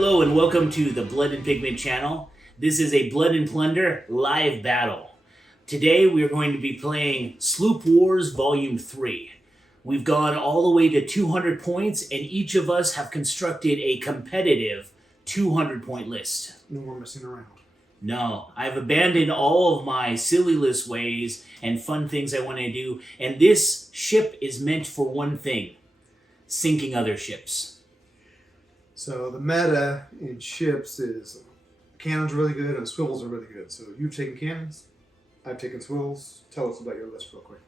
Hello and welcome to the Blood and Pigment channel. This is a Blood and Plunder live battle. Today we are going to be playing Sloop Wars Volume 3. We've gone all the way to 200 points and each of us have constructed a competitive 200 point list. No more messing around. No, I've abandoned all of my silly list ways and fun things I want to do, and this ship is meant for one thing: sinking other ships. So the meta in ships is cannons are really good and swivels are really good. So you've taken cannons, I've taken swivels. Tell us about your list real quick.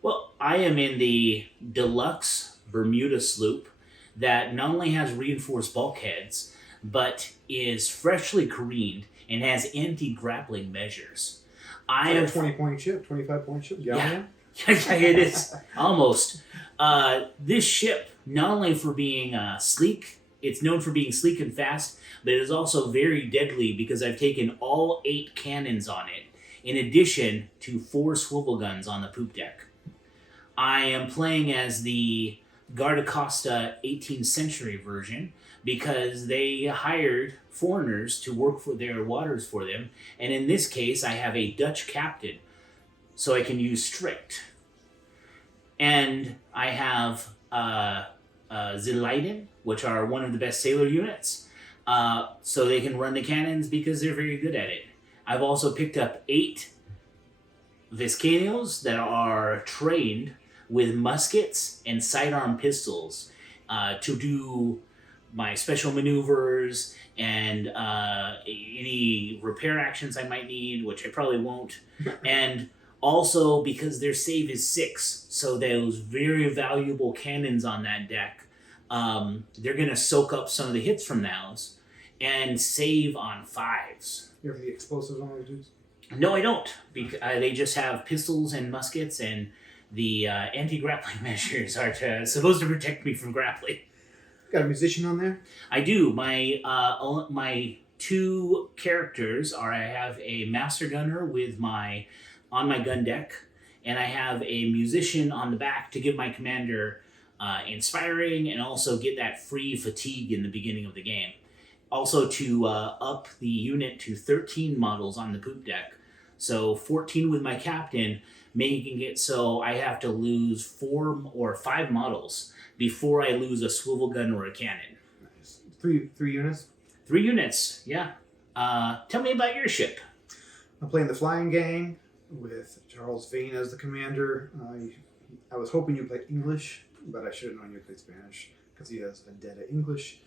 Well, I am in the deluxe Bermuda sloop that not only has reinforced bulkheads, but is freshly careened and has anti-grappling measures. I have 20-point ship, 25-point ship. Yeah, it is almost. This ship, not only for being sleek, it's known for being sleek and fast, but it is also very deadly because I've taken all 8 cannons on it, in addition to 4 swivel guns on the poop deck. I am playing as the Guarda Costa 18th century version because they hired foreigners to work for their waters for them, and in this case I have a Dutch captain, so I can use strict. And I have Ziliden, which are one of the best sailor units, so they can run the cannons because they're very good at it. I've also picked up 8 Viscanios that are trained with muskets and sidearm pistols to do my special maneuvers and any repair actions I might need, which I probably won't. And also because their save is 6, so those very valuable cannons on that deck, they're going to soak up some of the hits from those and save on 5s. You have any explosives on those dudes? No, I don't. They just have pistols and muskets, and the anti-grappling measures are supposed to protect me from grappling. Got a musician on there? I do. My 2 characters are, I have a master gunner on my gun deck, and I have a musician on the back to give my commander inspiring and also get that free fatigue in the beginning of the game. Also to up the unit to 13 models on the poop deck. So 14 with my captain, making it so I have to lose 4 or 5 models before I lose a swivel gun or a cannon. Nice. 3 units? 3 units, yeah. Tell me about your ship. I'm playing the Flying Gang with Charles Vane as the commander. I was hoping you played English, but I should have known you played Spanish because he has Vendetta English.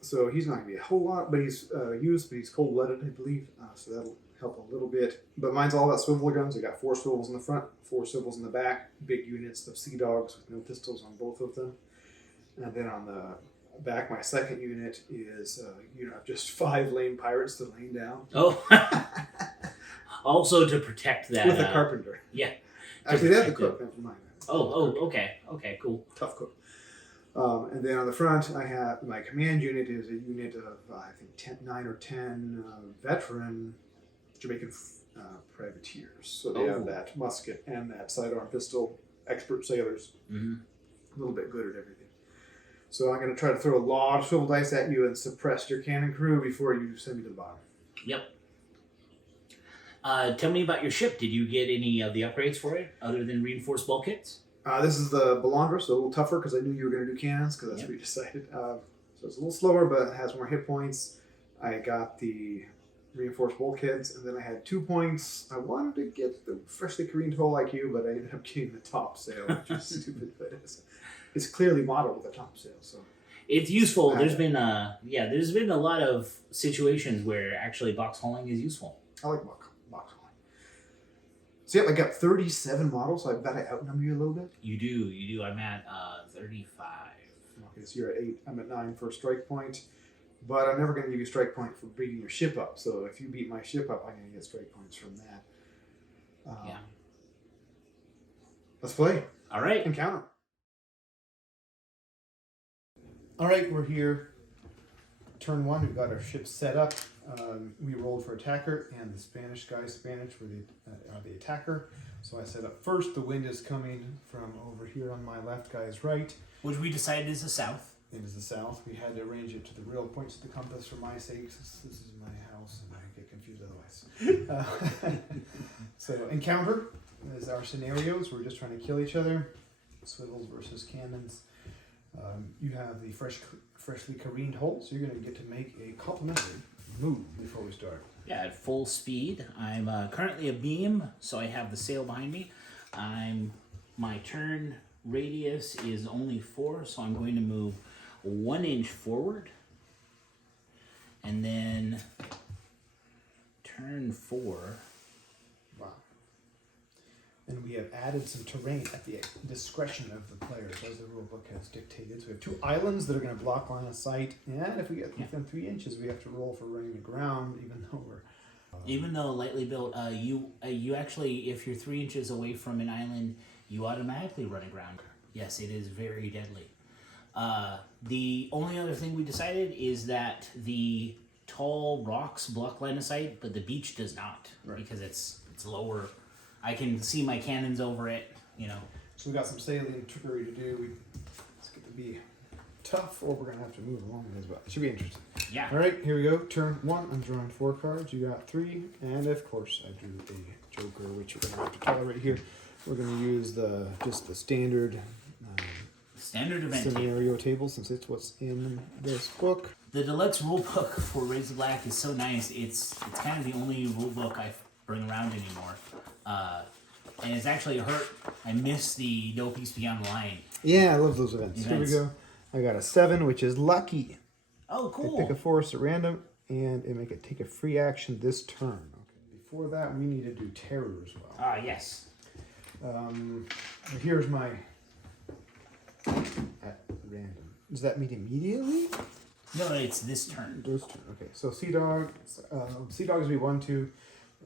So he's not going to be a whole lot, but he's used, but he's cold-blooded, I believe, so that'll help a little bit. But mine's all about swivel guns. I got 4 swivels in the front, 4 swivels in the back, big units of sea dogs with no pistols on both of them. And then on the back, my second unit is just 5 lame pirates to lay down. Oh, also to protect that. With a carpenter. Yeah. Actually, that's the cook. Never mind. Okay, cool. Tough cook. And then on the front, I have my command unit is a unit of, I think, 9 or 10 veteran Jamaican privateers. So they have that musket and that sidearm pistol, expert sailors, a little bit good at everything. So I'm going to try to throw a lot of swivel dice at you and suppress your cannon crew before you send me to the bottom. Yep. Tell me about your ship. Did you get any of the upgrades for it other than reinforced bulkheads? This is the Balandra, so a little tougher because I knew you were going to do cannons because that's what you decided. So it's a little slower, but it has more hit points. I got the reinforced bulkheads, and then I had 2 points. I wanted to get the freshly careened hull IQ, but I ended up getting the top sail, which is stupid, but it's clearly modeled with a top sail. So it's useful. There's been a lot of situations where actually box hauling is useful. I like box hauling. So yeah, I got 37 models, so I bet I outnumber you a little bit. You do. I'm at 35. Okay, so you're at 8. I'm at 9 for a strike point. But I'm never going to give you a strike point for beating your ship up. So if you beat my ship up, I'm going to get strike points from that. Let's play. All right. Encounter. All right, we're here. Turn 1, we've got our ship set up. We rolled for attacker, and the Spanish guys, were the attacker. So I set up first. The wind is coming from over here on my left, guy's right. Which we decided is the south. It is the south. We had to arrange it to the real points of the compass for my sake. This is my house, and I get confused otherwise. So encounter is our scenarios. We're just trying to kill each other. Swivels versus cannons. You have the freshly careened hull, so you're going to get to make a complimentary move before we start. Yeah, at full speed. I'm currently a beam, so I have the sail behind me. My turn radius is only 4, so I'm going to move 1 inch forward, and then turn 4. Wow. And we have added some terrain at the discretion of the players, as the rulebook has dictated. So we have 2 islands that are going to block line of sight, and if we get within 3 inches, we have to roll for running the ground, Even though lightly built, you actually, if you're 3 inches away from an island, you automatically run aground. Yes, it is very deadly. The only other thing we decided is that the tall rocks block line of sight, but the beach does not, because it's lower. I can see my cannons over it, So we got some sailing and trickery to do. It's going to be tough, or we're going to have to move along as well. It should be interesting. Yeah. All right, here we go. Turn 1. I'm drawing 4 cards. You got 3, and of course I drew a joker, which you're going to have to tolerate here. We're going to use just the standard event scenario table, since it's what's in this book. The deluxe rulebook for Raise the Black is so nice. It's kind of the only rulebook I bring around anymore. And it's actually hurt. I miss the No Peace Beyond the Line. Yeah, I love those events. Here we go. I got a 7, which is lucky. Oh, cool. I pick a forest at random, and it make it take a free action this turn. Okay. Before that, we need to do terror as well. Ah, yes. Here's my at random. Does that mean immediately? No, it's this turn. This turn. Okay. So Sea Dog. Sea Dogs will be 1, 2.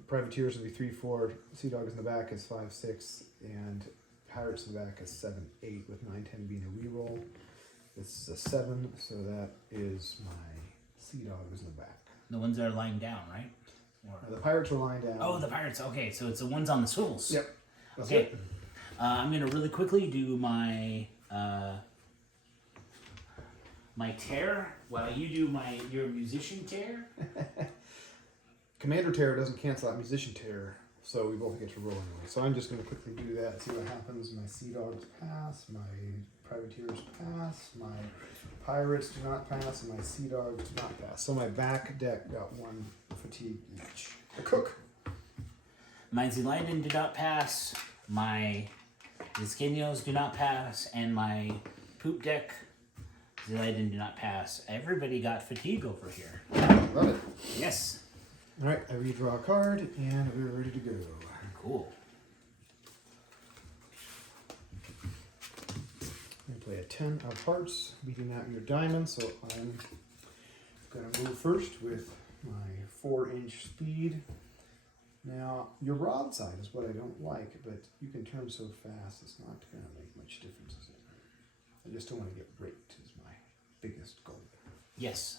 Privateers will be 3, 4. Sea Dogs in the back is 5, 6, and Pirates in the back is 7, 8, with 9, 10 being a reroll. This is a 7, so that is my Sea Dogs in the back. The ones that are lying down, right? Or... The Pirates are lying down. Oh, the Pirates. Okay, so it's the ones on the swivels. Yep. That's okay. It. I'm going to really quickly do my my tear while you do your musician tear. Commander Terror doesn't cancel out Musician Terror, so we both get to roll anyway. So I'm just going to quickly do that, see what happens. My Sea Dogs pass, my Privateers pass, my Pirates do not pass, and my Sea Dogs do not pass. So my back deck got 1 fatigue each. A cook. My Zealandon did not pass, my Ziscanios do not pass, and my poop deck, Zealandon did not pass. Everybody got fatigue over here. Love it. Yes. All right, I redraw a card, and we're ready to go. Cool. I'm going to play a 10 of hearts, beating out your diamond, so I'm going to move first with my 4-inch speed. Now, your rod side is what I don't like, but you can turn so fast, it's not going to make much difference, is it? I just don't want to get raped, is my biggest goal. Yes.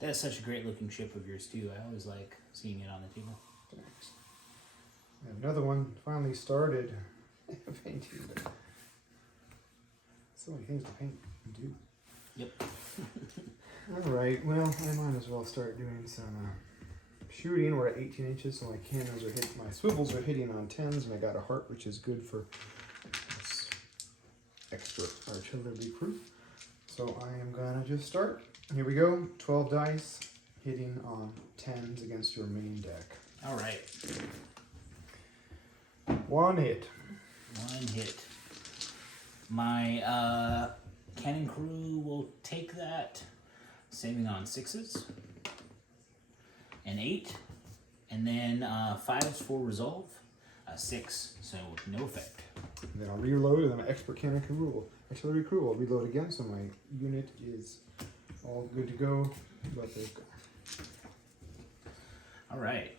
That's such a great looking ship of yours too. I always like seeing it on the table. Thanks. I have another one finally started painting. But so many things to paint and do. Yep. All right. Well, I might as well start doing some shooting. We're at 18 inches, so my cannons are hitting. My swivels are hitting on 10s, and I got a heart, which is good for this extra artillery crew. So I am gonna just start. Here we go. 12 dice hitting on 10s against your main deck. All right. 1 hit. 1 hit. My cannon crew will take that, saving on 6s. An 8. And then 5s for resolve. 6, so no effect. And then I'll reload, and then my expert cannon crew artillery crew will reload again, so my unit is all good to go. But they've got. All right.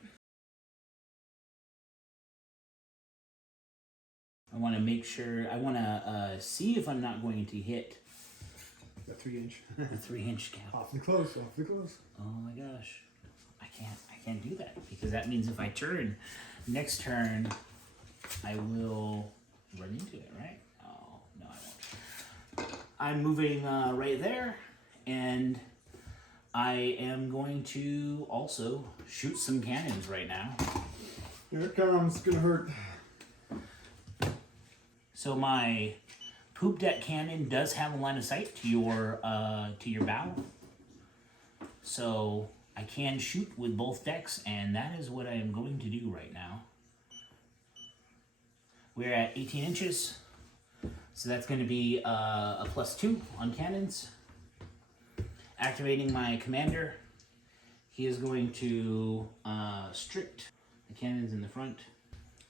I want to make sure. I want to see if I'm not going to hit The 3-inch. the 3-inch cap. Awfully close. Awfully close. Oh my gosh, I can't do that because that means if I turn next turn, I will run into it, right? Oh, no, I won't. I'm moving right there, and I am going to also shoot some cannons right now. Here it comes. It's gonna hurt. So my poop deck cannon does have a line of sight to your bow. So I can shoot with both decks, and that is what I am going to do right now. We're at 18 inches, so that's going to be a +2 on cannons. Activating my commander, he is going to strict the cannons in the front.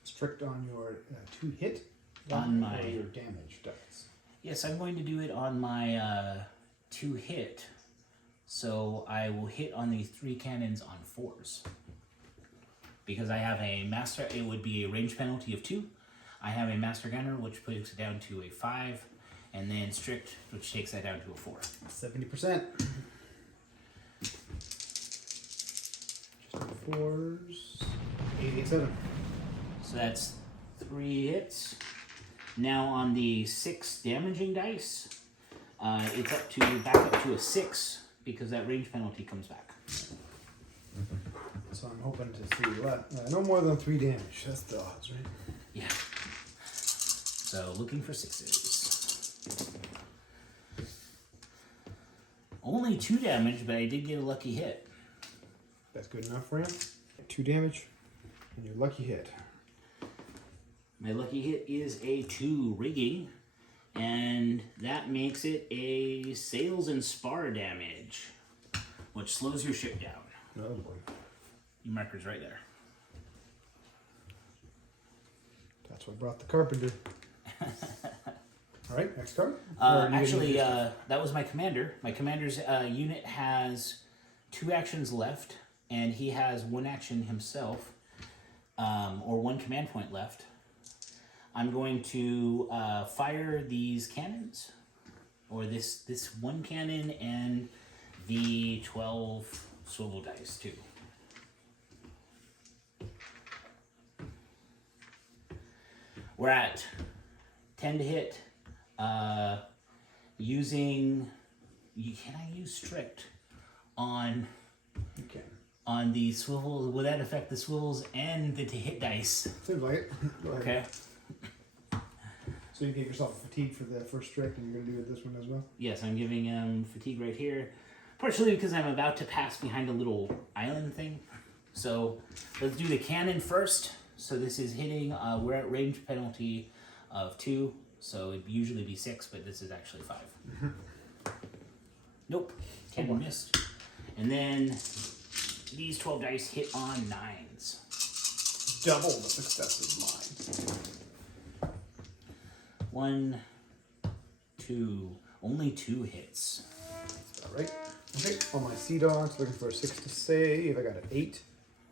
Strict on your 2-hit On my- or your damage dice. Yes, I'm going to do it on my 2-hit, so I will hit on these 3 cannons on 4s. Because I have a master, it would be a range penalty of 2. I have a master gunner, which puts it down to a 5, and then strict, which takes that down to a 4. 70%. Just on 4s. 87. So that's 3 hits. Now on the 6 damaging dice, it's back up to a 6 because that range penalty comes back. So I'm hoping to see no more than 3 damage. That's the odds, right? Yeah. So looking for 6s. Only 2 damage, but I did get a lucky hit. That's good enough for him. 2 damage and your lucky hit. My lucky hit is a 2 rigging, and that makes it a sails and spar damage, which slows your ship down. Oh boy. Your marker's right there. That's what brought the carpenter. All right, next card. Actually, that was my commander. My commander's unit has 2 actions left, and he has 1 action himself, or 1 command point left. I'm going to fire these cannons, or this 1 cannon and the 12 swivel dice too. We're at 10 to hit. Can I use strict on Okay. on the swivel? Will that affect the swivels and the to hit dice? Seems like it. Go ahead. Okay. So you gave yourself a fatigue for the first trick, and you're going to do it this one as well? Yes, I'm giving him fatigue right here. Partially because I'm about to pass behind a little island thing. So let's do the cannon first. So this is hitting, we're at range penalty of 2. So it'd usually be 6, but this is actually 5. Nope, cannon missed. And then these 12 dice hit on 9s. Double the successes mine. 1, 2, only 2 hits. All right. Okay, on my Sea Dogs, looking for a 6 to save. I got an 8.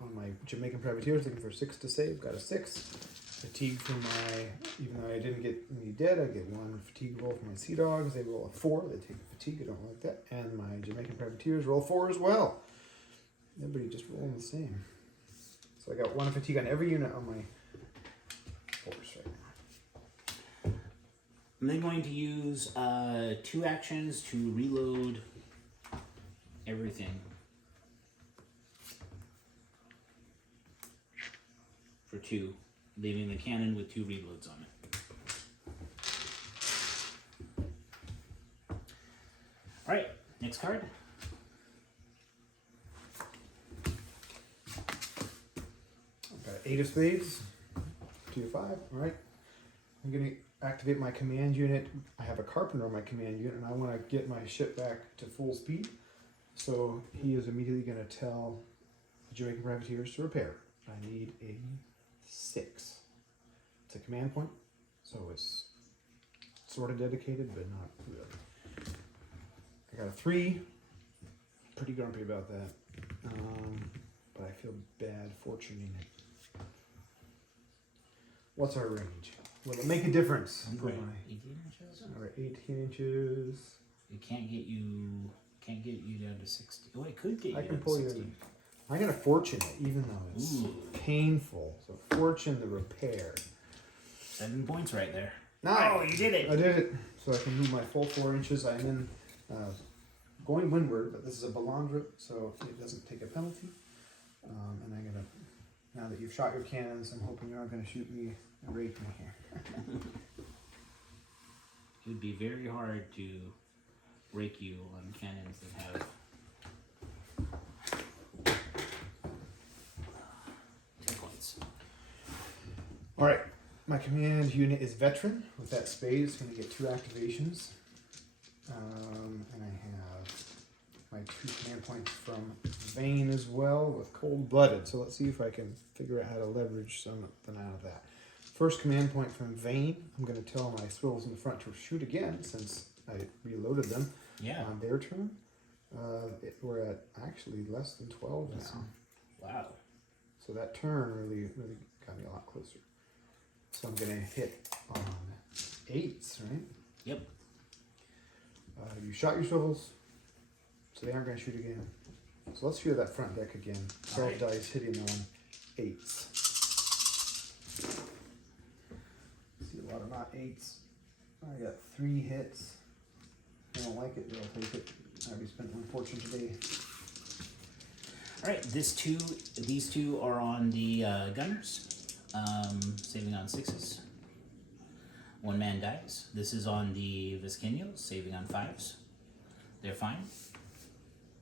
On my Jamaican Privateers, looking for a 6 to save. Got a 6. Fatigue for my, even though I didn't get any dead, I get 1 fatigue roll for my Sea Dogs. They roll a 4. They take fatigue. I don't like that. And my Jamaican Privateers roll 4 as well. Everybody just rolling the same. So I got 1 fatigue on every unit on my force right now. I'm then going to use 2 actions to reload everything. For 2, leaving the cannon with 2 reloads on it. Alright, next card. I've got 8 of spades, 2 to 5. All right. I'm going to activate my command unit. I have a carpenter on my command unit, and I want to get my ship back to full speed. So he is immediately going to tell the Jamaican Privateers to repair. I need a 6. It's a command point, so it's sort of dedicated, but not really. I got a 3. Pretty grumpy about that, but I feel bad fortuning it. What's our range? Will it make a difference? For my, 18 inches? all right, 18 inches. It can't get you down to 60. Oh, it could get you I down can to pull 60. you in. I'm gonna fortune it, even though it's Ooh. painful. So fortune the repair. 7 points right there. 9. Oh, you did it. I did it. So I can move my full 4 inches. I'm in going windward, but this is a Balandra, so it doesn't take a penalty. And I'm gonna, now that you've shot your cannons, I'm hoping you're not gonna shoot me and rape me here. It would be very hard to rake you on cannons that have 10 points. All right, my command unit is veteran. With that spade, it's going to get 2 activations. And I have my 2 command points from Vane as well with cold-blooded. So let's see if I can figure out how to leverage something out of that. First command point from Vane, I'm going to tell my swivels in the front to shoot again since I reloaded them on their turn. We're at actually less than 12 now. Wow. So that turn really got me a lot closer. So I'm going to hit on 8s, right? Yep. You shot your swivels, so they aren't going to shoot again. So let's shoot that front deck again. 12 dice hitting on 8s. See a lot of not 8s. I got 3 hits. If I don't like it, they'll take it. I already spent one fortune today. All right, these two are on the gunners, saving on 6s. 1 man dies. This is on the Viscanios, saving on 5s. They're fine.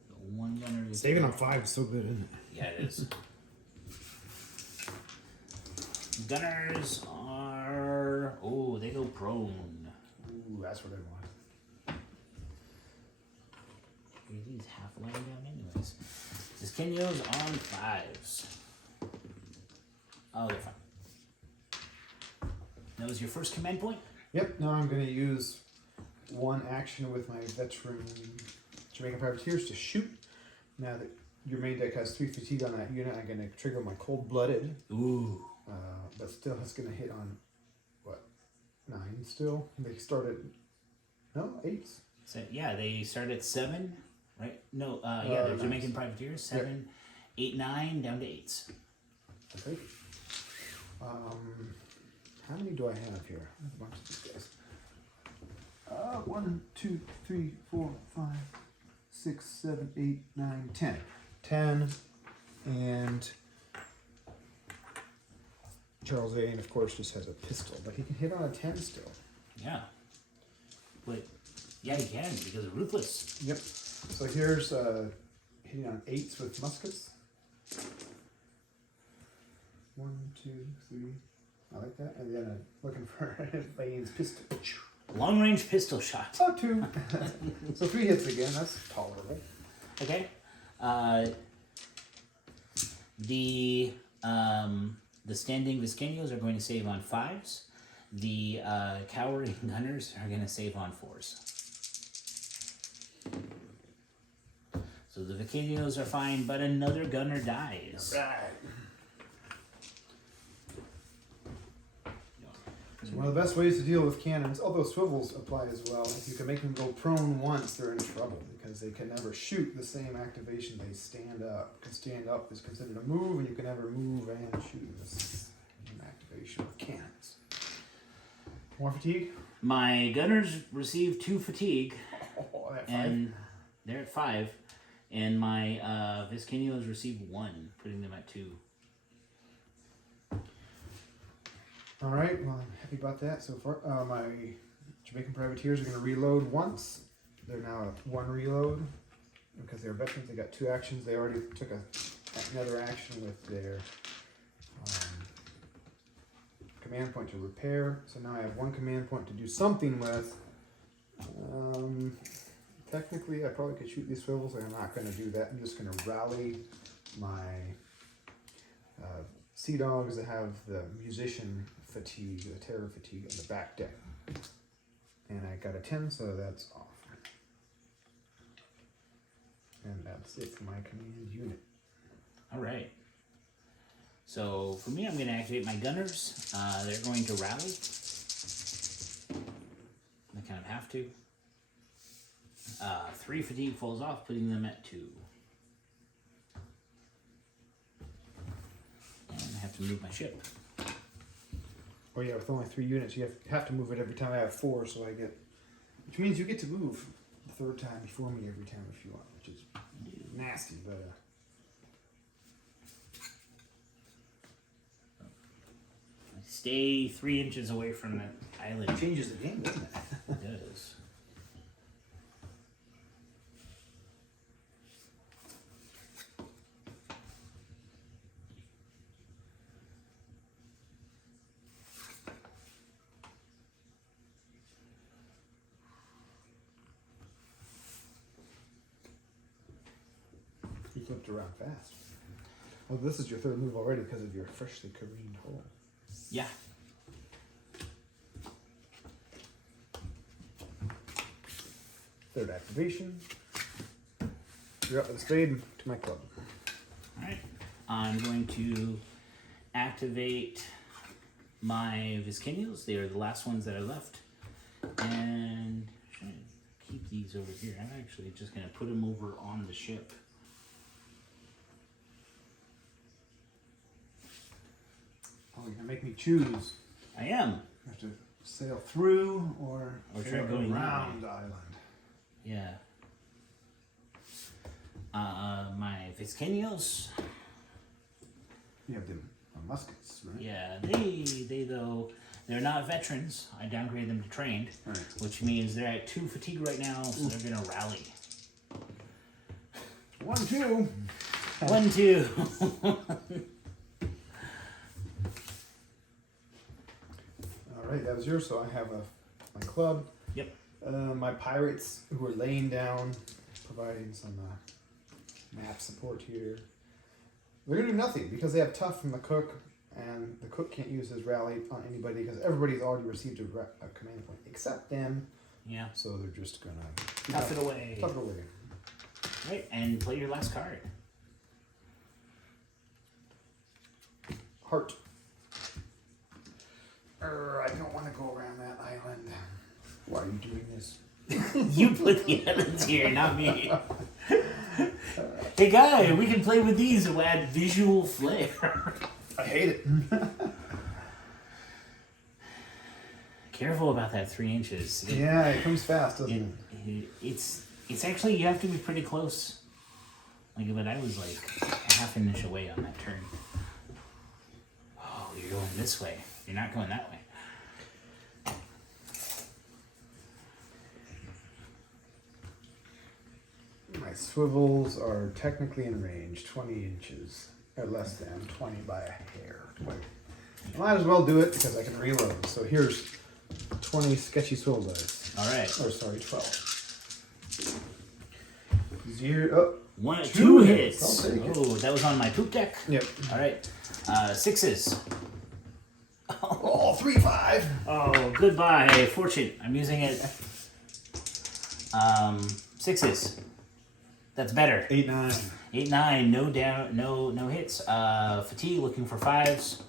The 1 gunner is Saving on 5 is so good, isn't it? Yeah, it is. Gunners are... Oh, they go prone. Ooh, that's what I want. He's half laying down anyways. Viscanios on 5s. Oh, they're fine. That was your first command point? Yep, now I'm going to use 1 action with my veteran Jamaican privateers to shoot. Now that your main deck has 3 fatigue on that unit, I'm going to trigger my cold-blooded. Ooh. But still, it's going to hit on, what, 9 still? They started, no, 8s? So, yeah, they start at 7, right? No, yeah, they're Jamaican privateers. 7, 8, 9, down to 8s. Okay. How many do I have here? I have a bunch of these guys. 1, 2, 3, 4, 5, 6, 7, 8, 9, 10. 10, and Charles Vane, of course, just has a pistol, but he can hit on a 10 still. Yeah. But, yeah, he can because of Ruthless. Yep. So here's hitting on 8s with muskets. 1, 2, 3. I like that. And then looking for Vane's pistol. Long range pistol shot. Oh, 2. So 3 hits again. That's tolerable. Okay. The standing Viscanios are going to save on 5s. The cowering gunners are going to save on 4s. So the Viscanios are fine, but another gunner dies. Right. So one of the best ways to deal with cannons, although swivels apply as well, if you can make them go prone once, they're in trouble because they can never shoot the same activation they stand up. Because stand up is considered a move, and you can never move and shoot the same activation with cannons. More fatigue? My gunners receive 2 fatigue, Oh, that 5. and they're at 5. And my Viscanios receive 1, putting them at 2. All right, well, I'm happy about that so far. My Jamaican privateers are going to reload once. They're now at 1 reload because they're veterans. They got 2 actions. They already took another action with their command point to repair. So now I have 1 command point to do something with. Technically, I probably could shoot these swivels. I'm not going to do that. I'm just going to rally my sea dogs that have the musician fatigue, the terror fatigue on the back deck. And I got a 10, so that's off. And that's it for my command unit. All right. So for me, I'm going to activate my gunners. They're going to rally. They kind of have to. 3 fatigue falls off, putting them at 2. And I have to move my ship. Oh yeah, with only 3 units, you have to move it every time. I have 4, so I get, which means you get to move the 3rd time before me every time if you want, which is nasty, but. Stay 3 inches away from that island. It changes the game, doesn't it? It does. You flipped around fast. Well, this is your 3rd move already because of your freshly careened hole. Yeah. Third activation. You're up with a spade to my club. Alright. I'm going to activate my Viscenials. They are the last ones that are left. And I'm trying to keep these over here. I'm actually just going to put them over on the ship. Oh, you're gonna make me choose. I am. I have to sail through or Or sail try going around the island. Yeah. My Viscenials. You have them muskets, right? Yeah, they though they're not veterans. I downgrade them to trained, Right. which means they're at 2 fatigue right now, so they're gonna rally. 1, 2. 1, 2. All right, that was yours. So I have my club. Yep. My pirates who are laying down, providing some map support here. They're gonna do nothing because they have tough from the cook, and the cook can't use his rally on anybody because everybody's already received a command point except them. Yeah. So they're just gonna Tough it away. Tough it away. Right, and play your last card. Heart. I don't want to go around that island. Why are you doing this? You put the islands here, not me. Hey guy, we can play with these to add visual flair. I hate it. Careful about that 3 inches. Yeah, it comes fast, doesn't it? It's actually, you have to be pretty close. Like, but I was like a half an inch away on that turn. Oh, you're going this way. You're not going that way. My swivels are technically in range, 20 inches, or less than 20 by a hair. I might as well do it because I can reload. So here's 20 sketchy swivel dice. All right. Or sorry, 12. 0. 1, 2 2 hits. hits. I'll take it. Oh, that was on my poop deck. Yep. All right. 6s. Oh, 3, 5. Oh, goodbye, fortune. I'm using it. 6s. That's better. 8, 9. 8, 9. No down. No hits. Fatigue. Looking for 5s.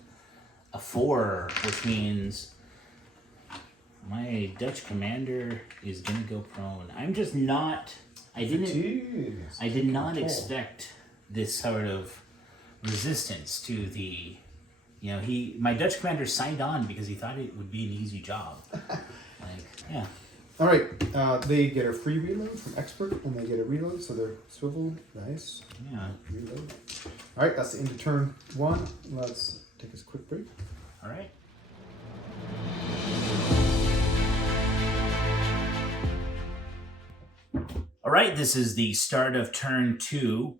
A 4, which means my Dutch commander is gonna go prone. I'm just not. I did not expect this sort of resistance to the. You know, my Dutch commander signed on because he thought it would be an easy job. Yeah. All right, they get a free reload from expert, and they get a reload, so they're swivel dice. Yeah. Reload. All right, that's the end of turn 1. Let's take a quick break. All right. All right, this is the start of turn 2.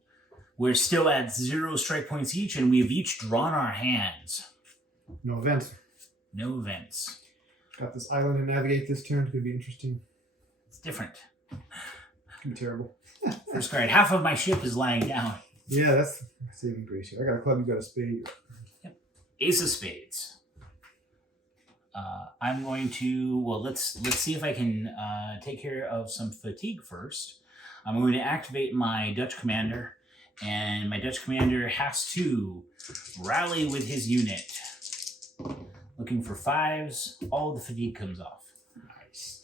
We're still at 0 strike points each, and we've each drawn our hands. No events. No events. Got this island to navigate this turn. It's going to be interesting. It's different. It's going to be terrible. First card. Half of my ship is lying down. Yeah, that's saving grace here. I got a club, you got a spade. Yep. Ace of spades. I'm going to, well, let's see if I can take care of some fatigue first. I'm going to activate my Dutch commander, and my Dutch commander has to rally with his unit. Looking for 5s. All the fatigue comes off. Nice.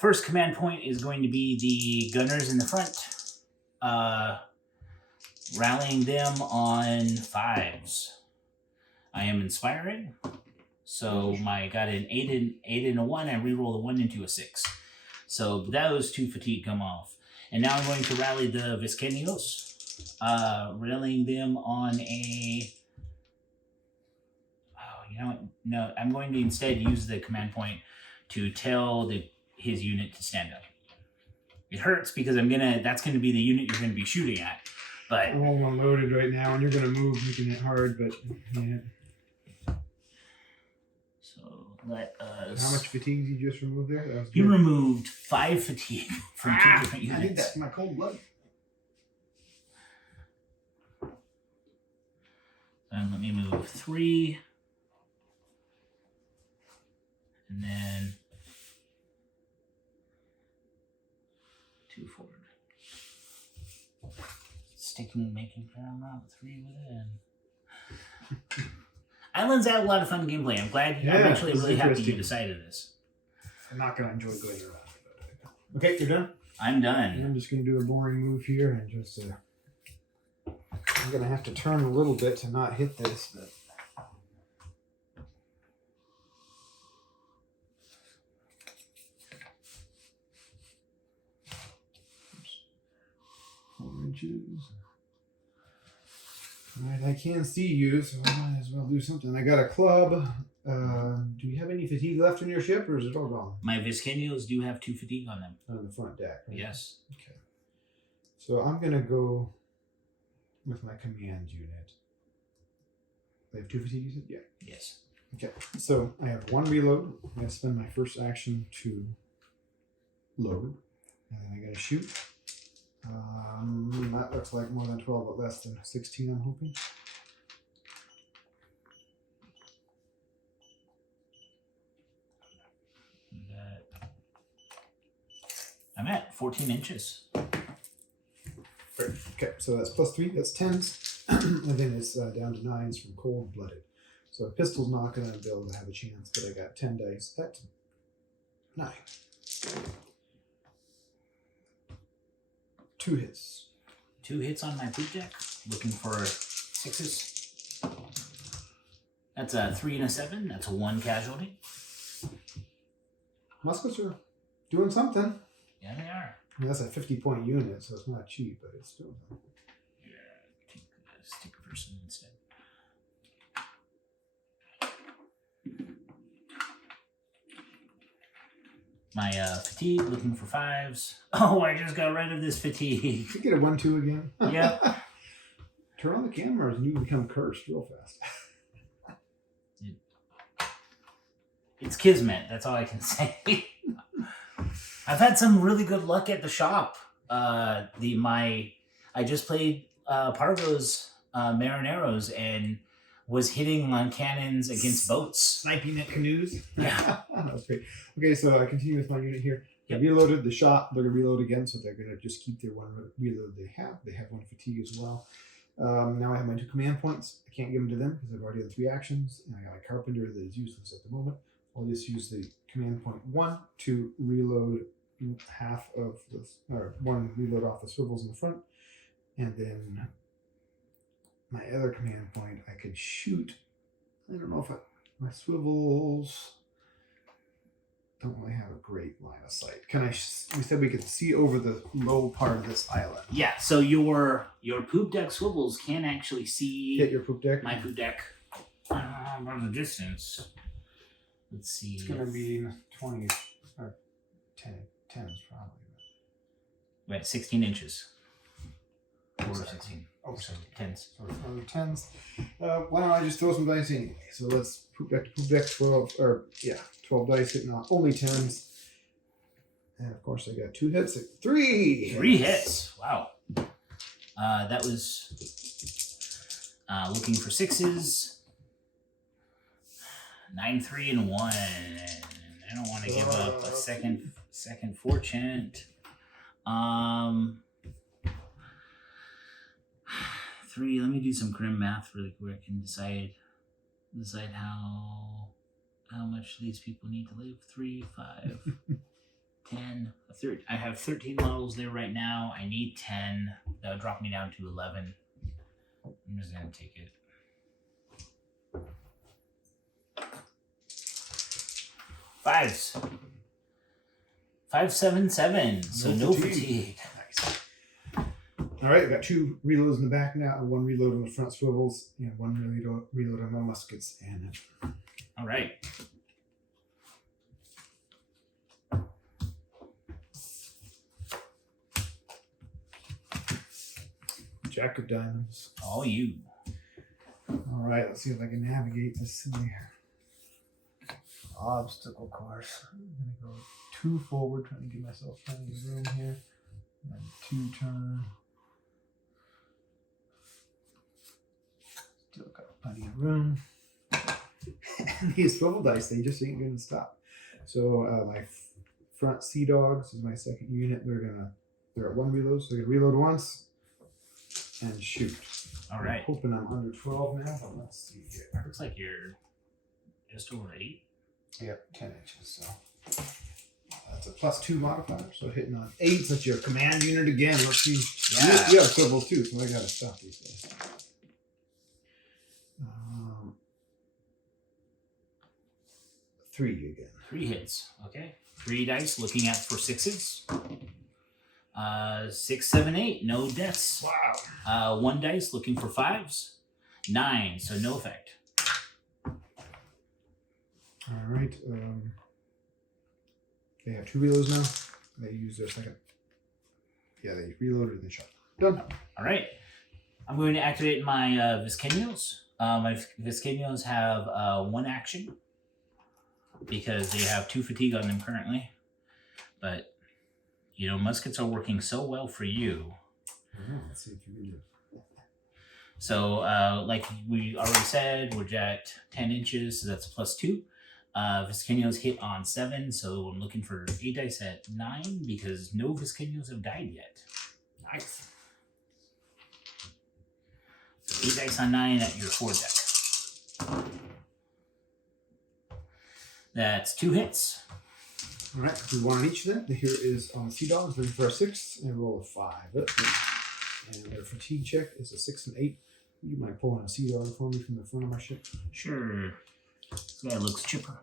First command point is going to be the gunners in the front. Rallying them on 5s. I am inspiring. So I got an 8 and a 1. I reroll a 1 into a 6. So those 2 fatigue come off. And now I'm going to rally the Viscanios. Rallying them on a... Oh, you know what? No, I'm going to instead use the command point to tell his unit to stand up. It hurts because that's gonna be the unit you're gonna be shooting at. But I'm all unloaded right now, and you're gonna move, making it hard. But yeah. So let us. How much fatigue did you just remove there? That was You good. removed 5 fatigue from 2 different units. I think that's my cold blood. And let me move 3, and then 2 forward. Making sure I'm not 3 within. Islands have a lot of fun gameplay. I'm glad. I'm actually really happy you decided this. I'm not gonna enjoy going around. Okay, you're done. I'm done. I'm just gonna do a boring move here and just. I'm gonna have to turn a little bit to not hit this, but. Alright, I can see you, so I might as well do something. I got a club. Do you have any fatigue left in your ship, or is it all gone? My Viscanios do have 2 fatigue on them. On the front deck, right? Yes. Okay. So I'm going to go with my command unit. They have 2 fatigue, you said? Yeah. Yes. Okay. So I have 1 reload. I'm going to spend my first action to load. And then I got to shoot. That looks like more than 12, but less than 16, I'm hoping. I'm at 14 inches. Okay, so that's +3, that's 10s. And then it's down to 9s from cold-blooded. So a pistol's not going to be able to have a chance, but I got 10 dice. That's 9. 2 hits. 2 hits on my poop deck. Looking for 6s. That's a 3 and a 7. That's a 1 casualty. Muskets are doing something. Yeah, they are. I mean, that's a 50-point unit, so it's not cheap, but it's still. Yeah, take a stick person instead. My fatigue, looking for 5s. Oh, I just got rid of this fatigue. You get a 1-2 again. Yeah. Turn on the cameras and you become cursed real fast. It's kismet. That's all I can say. I've had some really good luck at the shop. I just played Pargo's Marineros and was hitting on cannons against boats. Sniping at canoes. Yeah. That's great. Okay, so I continue with my unit here. Yep. I reloaded the shot. They're going to reload again, so they're going to just keep their 1 reload they have. They have 1 fatigue as well. Now I have my 2 command points. I can't give them to them because I've already done 3 actions. And I got a carpenter that is useless at the moment. I'll just use the command point 1 to reload half of this, or 1 reload off the swivels in the front. And then my other command point, I could shoot. I don't know if my swivels don't really have a great line of sight. Can I? We said we could see over the low part of this island. Yeah. So your poop deck swivels can actually see. Hit your poop deck. My poop deck. From the distance. Let's see. It's gonna be 20 or 10s probably. Right, 16 inches. Or 16. Oh, sorry. 10s. So 10s. Why don't I just throw some dice anyway? So let's poop deck 12, or yeah, 12 dice hitting on only 10s. And of course I got 2 hits. 3 hits. 3 hits. Wow. That was looking for 6s. 9, 3, and 1. I don't want to give up a second fortune. 3. Let me do some grim math really quick and decide how much these people need to live. 3, 5, 10, 13. I have 13 models there right now. I need 10. That would drop me down to 11. I'm just gonna take it. 5s. 577. So no fatigue. Nice. All right, I got 2 reloads in the back now, and 1 reload on the front swivels, and 1 reload on my muskets. And all right. Jack of diamonds. All you. All right, let's see if I can navigate this here. Obstacle course. I'm gonna go 2 forward, trying to give myself plenty of room here. And 2 turn. Still got plenty of room. And these swivel dice, they just ain't gonna stop. So my front sea dogs is my second unit. They're at 1 reload, so they're gonna reload once and shoot. All right. I'm hoping I'm under 12 now, but let's see here. Looks like you're just over 8. Yep, 10 inches. So that's a +2 modifier. So hitting on 8s. That's your command unit again. Let's see. Yeah. You have swivels too, so I gotta stop these guys. 3 again. 3 hits. Okay. 3 dice looking at for 6s. 6, 7, 8. No deaths. Wow. 1 dice looking for 5s. 9. So no effect. All right. They have 2 reloads now. They use their second. Yeah, they reloaded and shot. Done. All right. I'm going to activate my Viscenos. My Viscenos have 1 action because they have 2 fatigue on them currently. But, you know, muskets are working so well for you. Let's see if you can do it. So, like we already said, we're at 10 inches, so that's +2. Viscenos hit on 7, so I'm looking for 8 dice at 9 because no Viscenos have died yet. Nice. 8 dice on 9 at your 4 deck. That's 2 hits. All right, do 1 on each then. Here is on the Sea Dogs, looking for a 6 and roll a 5. And their fatigue check is a 6 and 8. You mind pulling a Sea Dog for me from the front of my ship? Sure. This guy looks chipper.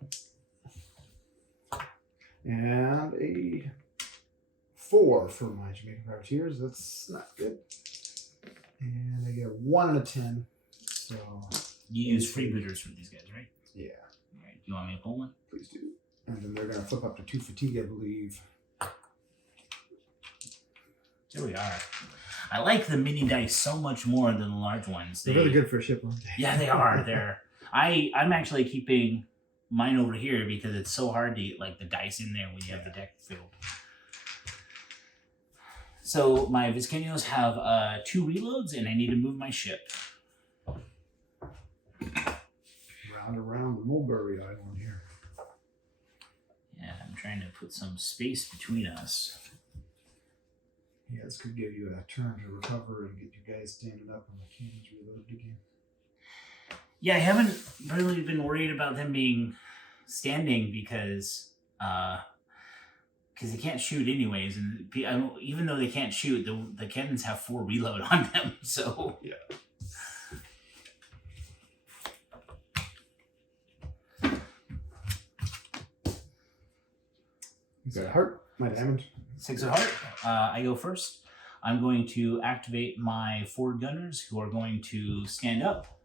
And a 4 for my Jamaican privateers. That's not good. And I get a 1 and a 10. So You use freebooters for these guys, right? yeah, All right. Do you want me to pull one? please do. And then they're gonna flip up to 2 fatigue, I believe. There we are. I like the mini dice so much more than the large ones. They're really good for a ship, aren't they? Yeah, they are. I'm actually keeping mine over here because it's so hard to get like the dice in there when you have the deck filled. So my Viscenos have 2 reloads, and I need to move my ship. Round around the Mulberry Island here. Yeah, I'm trying to put some space between us. Yeah, this could give you a turn to recover and get you guys standing up when the cannons reloaded again. Yeah, I haven't really been worried about them being standing because they can't shoot anyways, and even though they can't shoot, the cannons have 4 reload on them. So yeah. You got a heart, my diamond. 6 of heart. I go first. I'm going to activate my 4 gunners who are going to stand up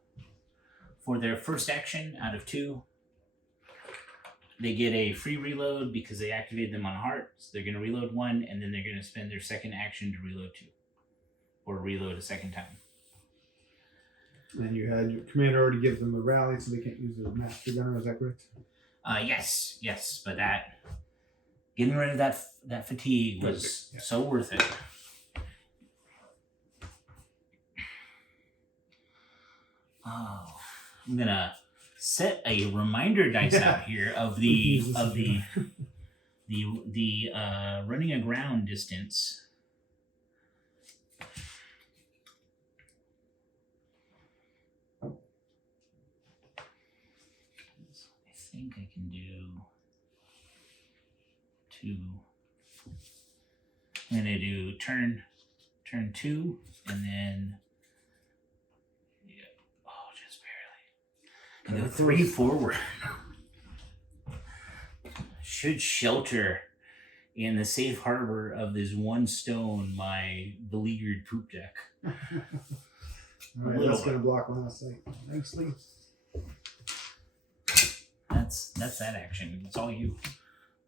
for their first action out of 2. They get a free reload because they activated them on heart. So they're going to reload 1, and then they're going to spend their second action to reload 2. Or reload a second time. And you had your commander already give them a rally so they can't use their master gunner, is that correct? Yes. But getting rid of that fatigue was so worth it. Oh, I'm going to set a reminder dice out here of the running aground distance. I think I can do 2. I'm gonna do turn 2, and then just barely. And go 3 forward. should shelter in the safe harbor of this one stone my beleaguered poop deck. All right, Little that's going to block line of sight nicely. That's that action. It's all you.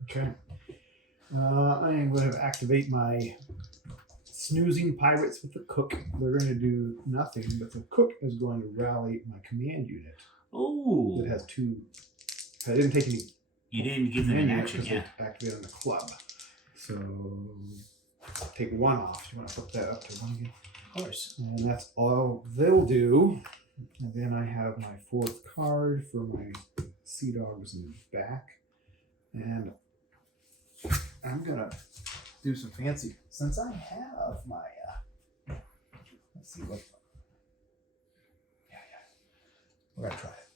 Okay. I am going to activate my snoozing pirates with the cook. They're going to do nothing, but the cook is going to rally my command unit. Oh. That has 2. I didn't take any. You didn't give them an action yet. Activate on the club. So take 1 off. You want to flip that up to 1 again? Of course. And that's all they'll do. And then I have my 4th card for my sea dogs in the back. And I'm going to do some fancy. Since I have my, let's see what. Yeah. We're going to try it.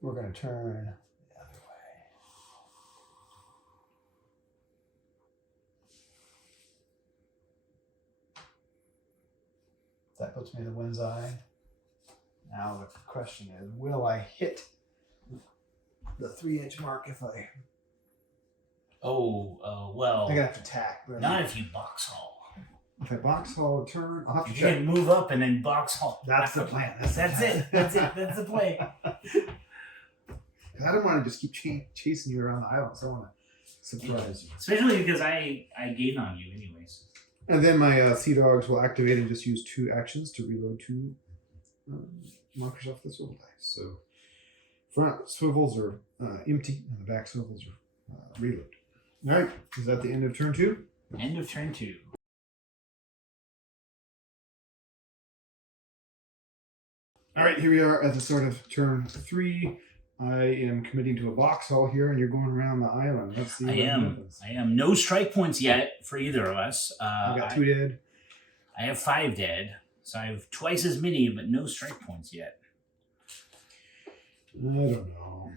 We're going to turn the other way. That puts me in the wind's eye. Now the question is, will I hit the 3-inch mark if I... well... I'm going to have to attack. Right? Not if you box haul. If I box haul a turn, I'll have to You check. can move up and then box haul. That's the plan. That's it. That's the play. I don't want to just keep chasing you around the island, so I want to surprise you. Especially because I gain on you anyways. And then my sea dogs will activate and just use 2 actions to reload 2 markers off the swivel dice. So front swivels are empty and the back swivels are reload. All right, is that the end of turn 2? End of turn 2. All right, here we are at the start of turn 3. I am committing to a box haul here, and you're going around the island. Let's see what happens. I am. No strike points yet for either of us. I got 2 dead. I have 5 dead, so I have twice as many, but no strike points yet. I don't know.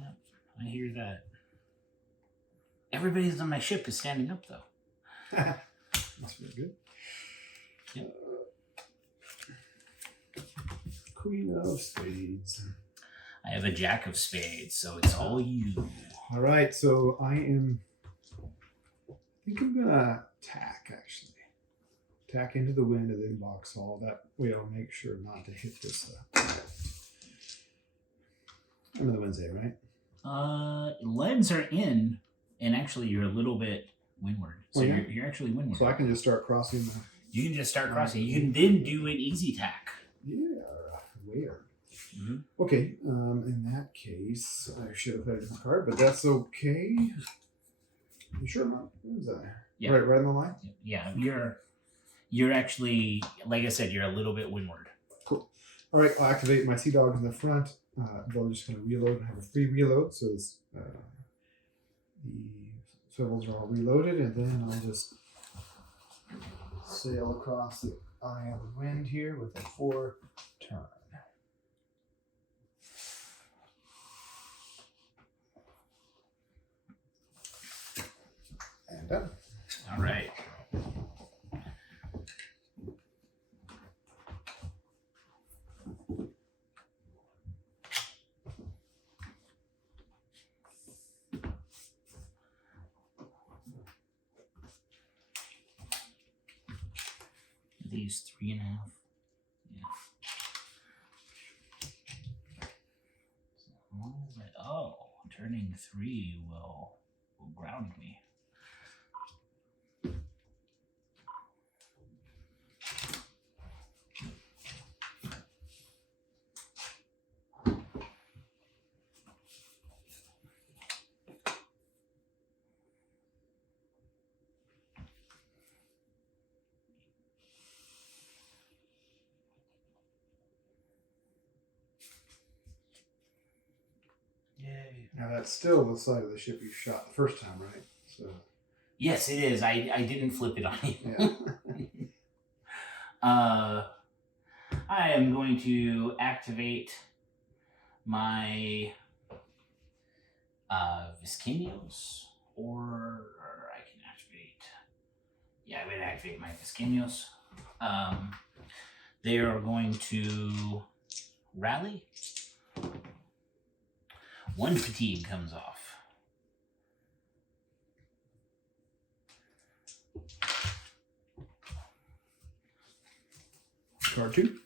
Yep, I hear that. Everybody on my ship is standing up, though. That's very good. Yep. Queen of Spades. I have a Jack of Spades, so it's all you. All right, so I think I'm gonna attack actually. Attack into the wind and then box haul. That way I'll make sure not to hit this. I'm in the wind's eye, right? Leads are in, and actually you're a little bit windward. So yeah? you're actually windward. So I can just start crossing the... You can just start crossing. You can then do an easy tack. Yeah, where? Mm-hmm. Okay, in that case, I should have had a different card, but that's okay. You sure, Mark? What is that? Yeah. Right on the line? Yeah, you're actually, like I said, you're a little bit windward. Cool. All right, I'll activate my sea dogs in the front. They're just going to reload and have a free reload, so this, the swivels are all reloaded, and then I'll just sail across the eye of the wind here with a 4 turn. And done. All right. These 3.5. Yeah. Oh, turning 3 will ground me. Yay. Now that's still the side of the ship you shot the first time, right? So Yes, it is. I didn't flip it on you. yeah. I am going to activate my Viscanios, or I can activate. Yeah, I'm going to activate my Viscanios. They are going to rally. 1 fatigue comes off. Card 2.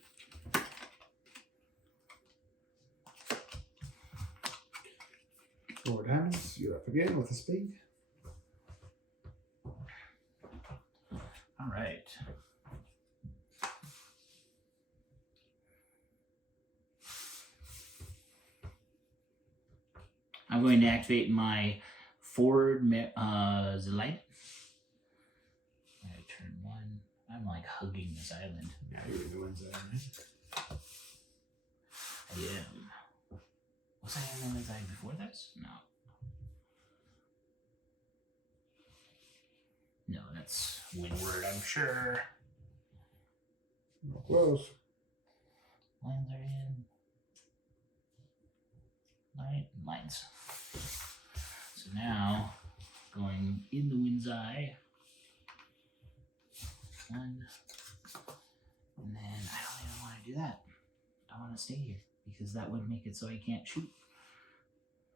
Forward hands. You're up again with a spade. All right. I'm going to activate my forward Zelite. Turn 1. I'm like hugging this island. Yeah, you're the ones that are I am. Was I on the side before this? No. No, that's windward, I'm sure. close. Lines are in. Lines. So now, going in the wind's eye. 1. And then I don't even want to do that. I want to stay here because that would make it so I can't shoot.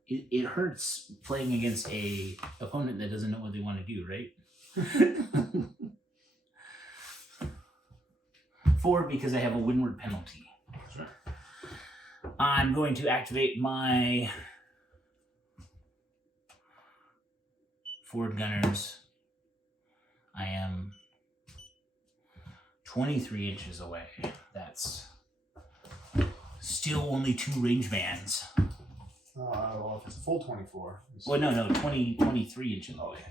It hurts playing against a opponent that doesn't know what they want to do, right? 4 because I have a windward penalty. Sure. I'm going to activate my forward gunners. I am 23 inches away. That's still only 2 range bands. Well, if it's a full 24. Well, no, 23 inches away.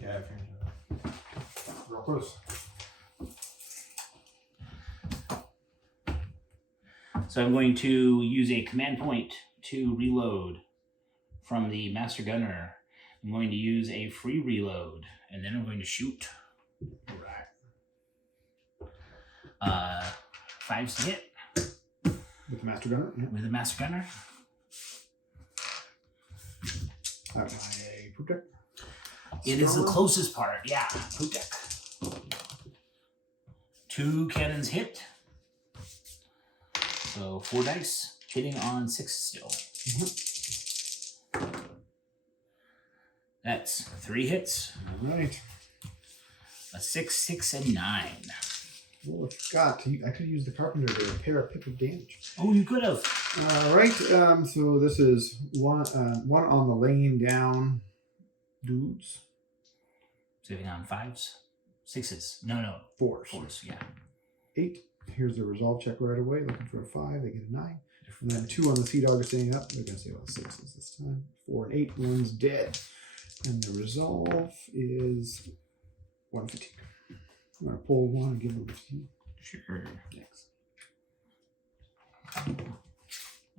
Yeah, real close. So I'm going to use a command point to reload from the master gunner. I'm going to use a free reload, and then I'm going to shoot. Right. 5s to hit. With the master gunner? Yeah. With the master gunner. I have my poop deck. It is the closest part. Yeah, poop deck. 2 cannons hit. So 4 dice, hitting on 6 still. Mm-hmm. That's 3 hits. All right. A 6, 6, and 9. Well, I forgot. I could use the carpenter to repair a pick of damage. Oh, you could have. All right. So this is one on the laying down dudes. Saving on 5s, 6s. No. 4s. 4s, yeah. 8. Here's the resolve check right away. Looking for a 5. They get a 9. And then 2 on the sea dog is staying up. They're going to stay on 6s this time. 4 and 8. One's dead. And the resolve is 115. I'm going to pull 1 and give him 15. Sure. Thanks.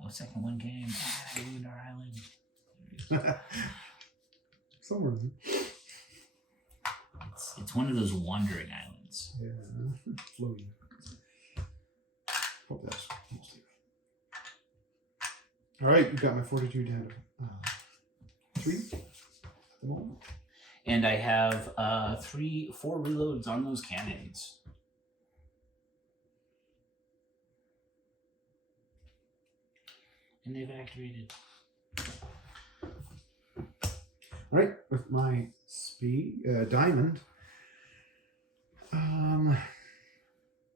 Oh, second one came. I ruined our island. Somewhere in there. It's one of those wandering islands. Yeah. Floating. Hope that's mostly right. All right. You got my fortitude down to 3 at the moment. And I have 4 reloads on those cannons. And they've activated. All right, with my speed diamond.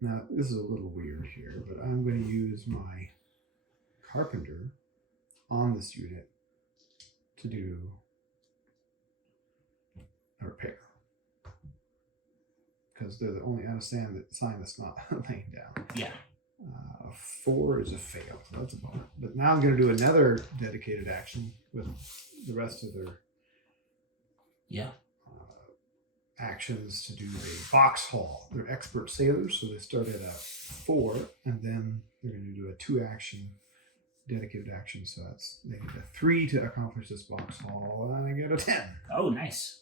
Now this is a little weird here, but I'm going to use my carpenter on this unit to do a repair, because they're the only sign that's not laying down. Yeah. 4 is a fail, so that's a bummer. But now I'm going to do another dedicated action with the rest of their actions to do a box haul. They're expert sailors, so they start at a 4, and then they're going to do a 2-action dedicated action. So they get a 3 to accomplish this box haul, and I get a 10. Oh, nice.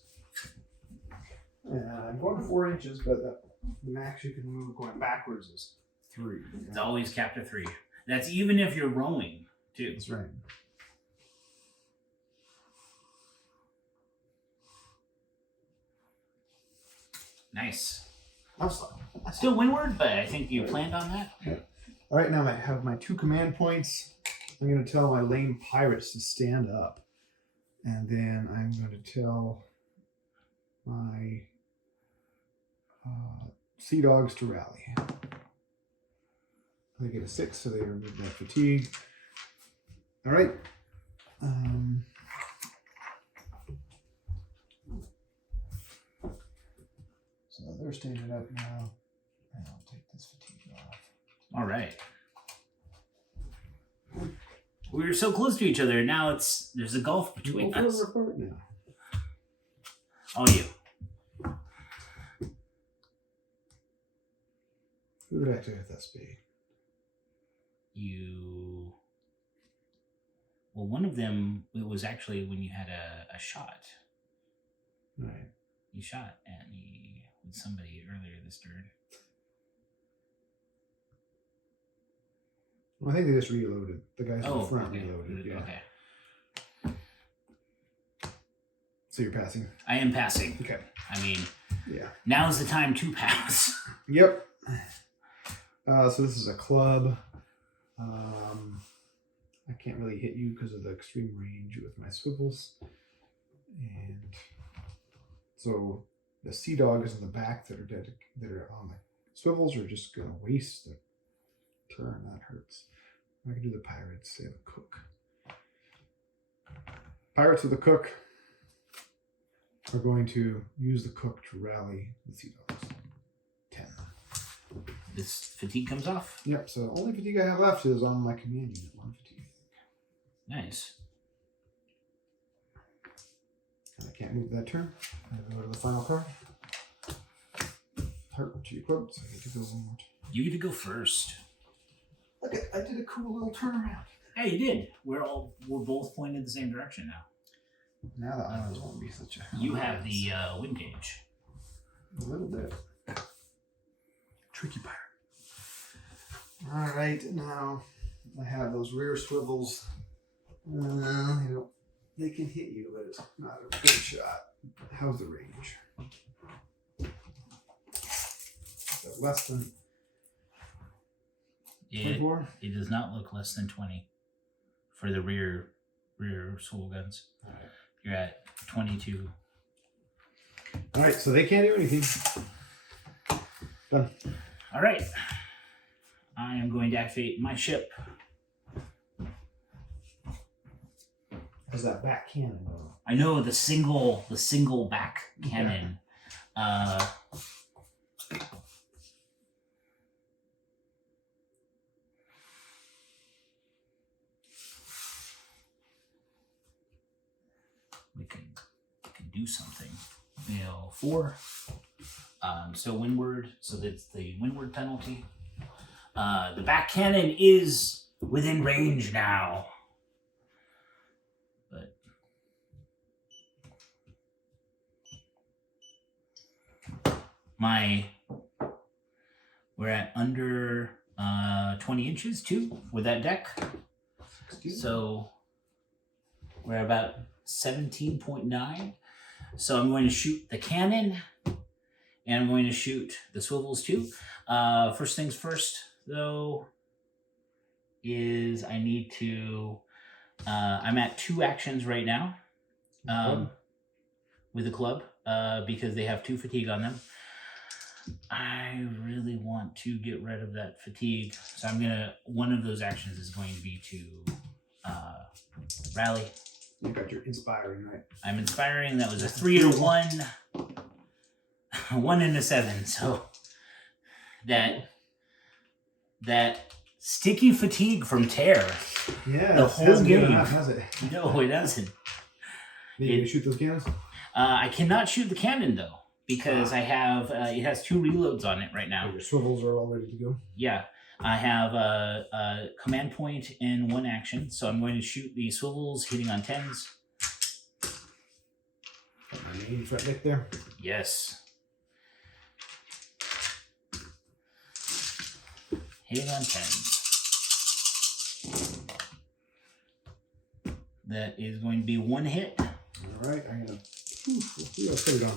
I'm going 4 inches, but the max you can move going backwards is 3. It's always capped at 3. That's even if you're rowing, too. That's right. Nice. That's fine. Still windward, but I think you planned on that. Yeah. All right, now I have my 2 command points. I'm going to tell my lame pirates to stand up. And then I'm going to tell my sea dogs to rally. They get a 6, so they remove that fatigue. All right. So they're standing up now. And I'll take this fatigue off. All right. We were so close to each other. Now there's a gulf between us. Report now. All you. Who would actually have that speed? You. Well, one of them, it was actually when you had a shot. Right. You shot at me with somebody earlier this turn. Well, I think they just reloaded. The guys in the front okay. reloaded. Yeah. Okay. So you're passing? I am passing. Okay. I mean, yeah. Now's the time to pass. Yep. So this is a club. I can't really hit you because of the extreme range with my swivels. And so the sea dogs in the back that are dead, that are on the swivels are just going to waste the turn. That hurts. I can do the pirates. They have a cook. Pirates with a cook are going to use the cook to rally the sea dogs. 10. This fatigue comes off? Yep, so only fatigue I have left is on my command unit. 1 fatigue. Nice. And I can't move that turn. I go to the final card. Heart to your quotes. I get to go one more time. You get to go first. Okay, I did a cool little turnaround. Yeah, you did. We're both pointed the same direction now. Now the islands won't be such a... You have the wind gauge. A little bit. Tricky pirate. Alright, now I have those rear swivels. They can hit you, but it's not a good shot. How's the range? Is that less than 24? It does not look less than 20 for the rear swivel guns. All right. You're at 22. All right, so they can't do anything. Done. All right. I am going to activate my ship. How's that back cannon? I know the single back cannon. Yeah. We can do something. 4. So windward. So that's the windward penalty. The back cannon is within range now. But we're at under 20 inches too with that deck. 60. So we're about 17.9. So I'm going to shoot the cannon and I'm going to shoot the swivels too. First things first though is I need to, I'm at 2 actions right now with the club because they have 2 fatigue on them. I really want to get rid of that fatigue. So one of those actions is going to be to rally. You got your inspiring, right? I'm inspiring. That was a 3 or 1. 1 and a 7. So that sticky fatigue from Tear. Yeah, the whole game. Enough, has it? No, it doesn't. You can shoot those cannons? I cannot shoot the cannon though because I have it has 2 reloads on it right now. Your swivels are all ready to go. Yeah, I have a command point in 1 action, so I'm going to shoot the swivels, hitting on 10s. Got my main front deck there. Yes. Hitting on 10s. That is going to be 1 hit. All right, I'm gonna put it on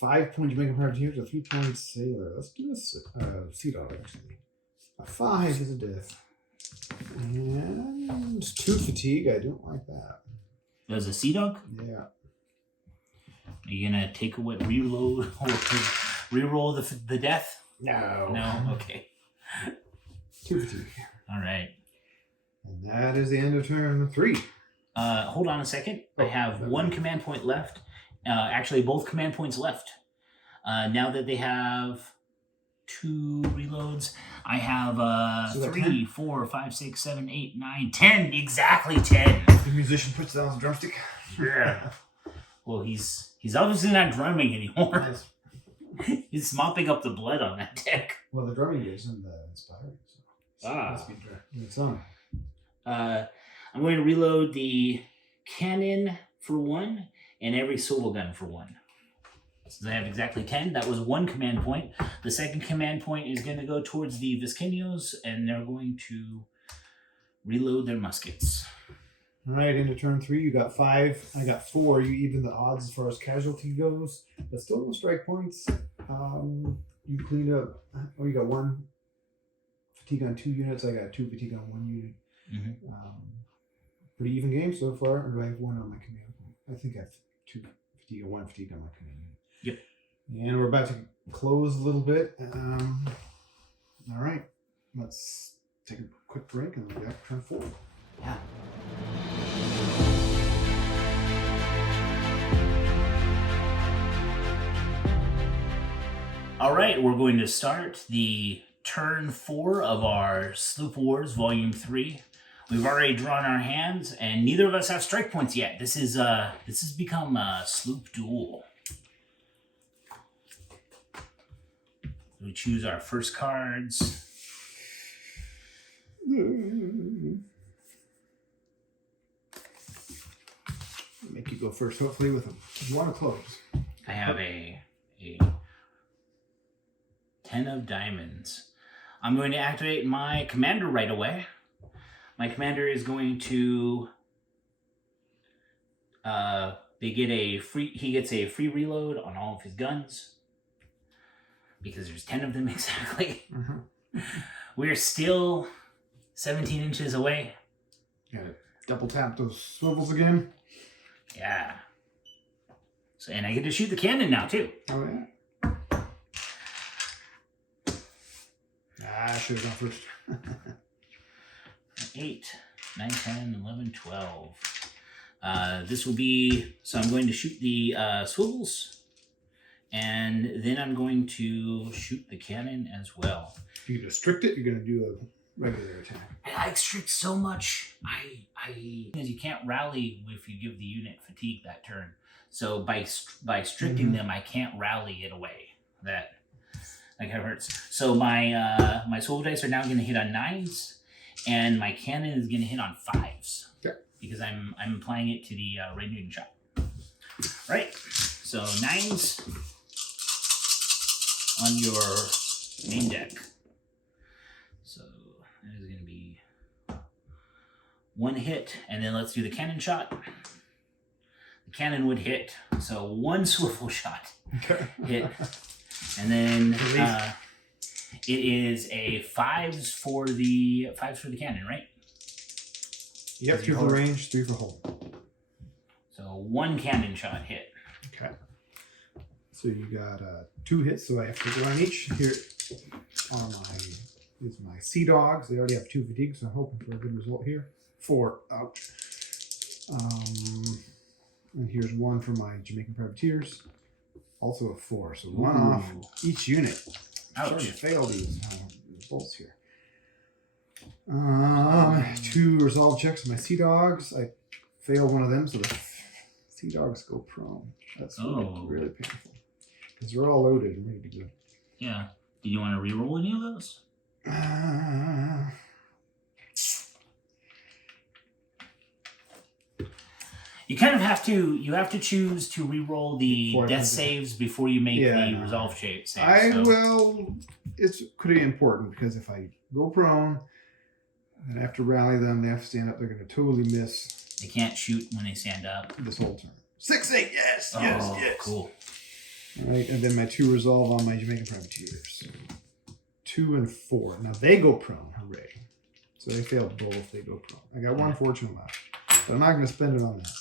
5 point Jamaican privateers, a 3 point sailor. Let's do a sea dog actually. A 5 is a death. And 2 fatigue. I don't like that. There's a sea dog? Yeah. Are you gonna take away reload or reroll the death? No. No? Okay. 2 fatigue. Alright. And that is the end of turn 3. Hold on a second. I have 1 command point left. Actually, both command points left. Now that they have 2 reloads, I have 3, 4, 5, 6, 7, 8, 9, 10. Exactly 10. The musician puts down the drumstick. Yeah. Well, he's obviously not drumming anymore. Nice. He's mopping up the blood on that deck. Well, the drumming isn't inspiring. So must be it's on. I'm going to reload the cannon for 1 and every swivel gun for 1. So I have exactly 10. That was 1 command point. The second command point is going to go towards the Viscanios, and they're going to reload their muskets. All right, into turn 3, you got 5. I got 4. You even the odds as far as casualty goes, but still no strike points. You cleaned up. Oh, you got 1 fatigue on 2 units. I got 2 fatigue on 1 unit. Mm-hmm. Pretty even game so far. Or do I have 1 on my command point? I think I have 2 fatigue and 1 fatigue on my command unit. Yep. And we're about to close a little bit. All right, let's take a quick break and we'll be back to turn 4. Yeah. All right, we're going to start the turn 4 of our Sloop Wars Volume 3. We've already drawn our hands, and neither of us have strike points yet. This has become a Sloop duel. We choose our first cards. Make you go first, hopefully, with one of close. I have a 10 of diamonds. I'm going to activate my commander right away. My commander is going to he gets a free reload on all of his guns because there's 10 of them exactly. Mm-hmm. We're still 17 inches away. Gotta double tap those swivels again. Yeah. So, and I get to shoot the cannon now too. Oh yeah. I should have gone first. 8, 9, 10, 11, 12. This will be, so I'm going to shoot the swivels, and then I'm going to shoot the cannon as well. You can strict it, you're going to do a regular attack. I like strict so much. Because you can't rally if you give the unit fatigue that turn. So by stricting them, I can't rally it away. That kind of hurts. So my my swivel dice are now going to hit on 9s, and my cannon is going to hit on 5s. Okay. Because I'm applying it to the renewed shot. Right. So 9s on your main deck. So that is going to be 1 hit, and then let's do the cannon shot. The cannon would hit, so 1 swivel shot hit, and then it is a 5s for the cannon, right? Yep, 2 for range, 3 for hold. So 1 cannon shot hit. Okay. So you got 2 hits, so I have to go on each. Here are my sea dogs. They already have 2 fatigue, so I'm hoping for a good result here. 4. Ouch. And here's 1 for my Jamaican privateers. Also a 4. So 1 off each unit. Ouch. I'm starting to fail these results here. 2 resolve checks on my sea dogs. I fail one of them, so the sea dogs go prone. That's really painful. Because they're all loaded and ready to go. Yeah. Did you want to reroll any of those? You kind of have to choose to reroll the death saves before you make the resolve saves. It's pretty important because if I go prone and I have to rally them, they have to stand up, they're going to totally miss. They can't shoot when they stand up. This whole turn. 6-8, yes. Cool. All right, and then my 2 resolve on my Jamaican privateers. 2 and 4. Now they go prone. Hooray. So they failed both. They go prone. I got 1 fortune left. But I'm not going to spend it on that.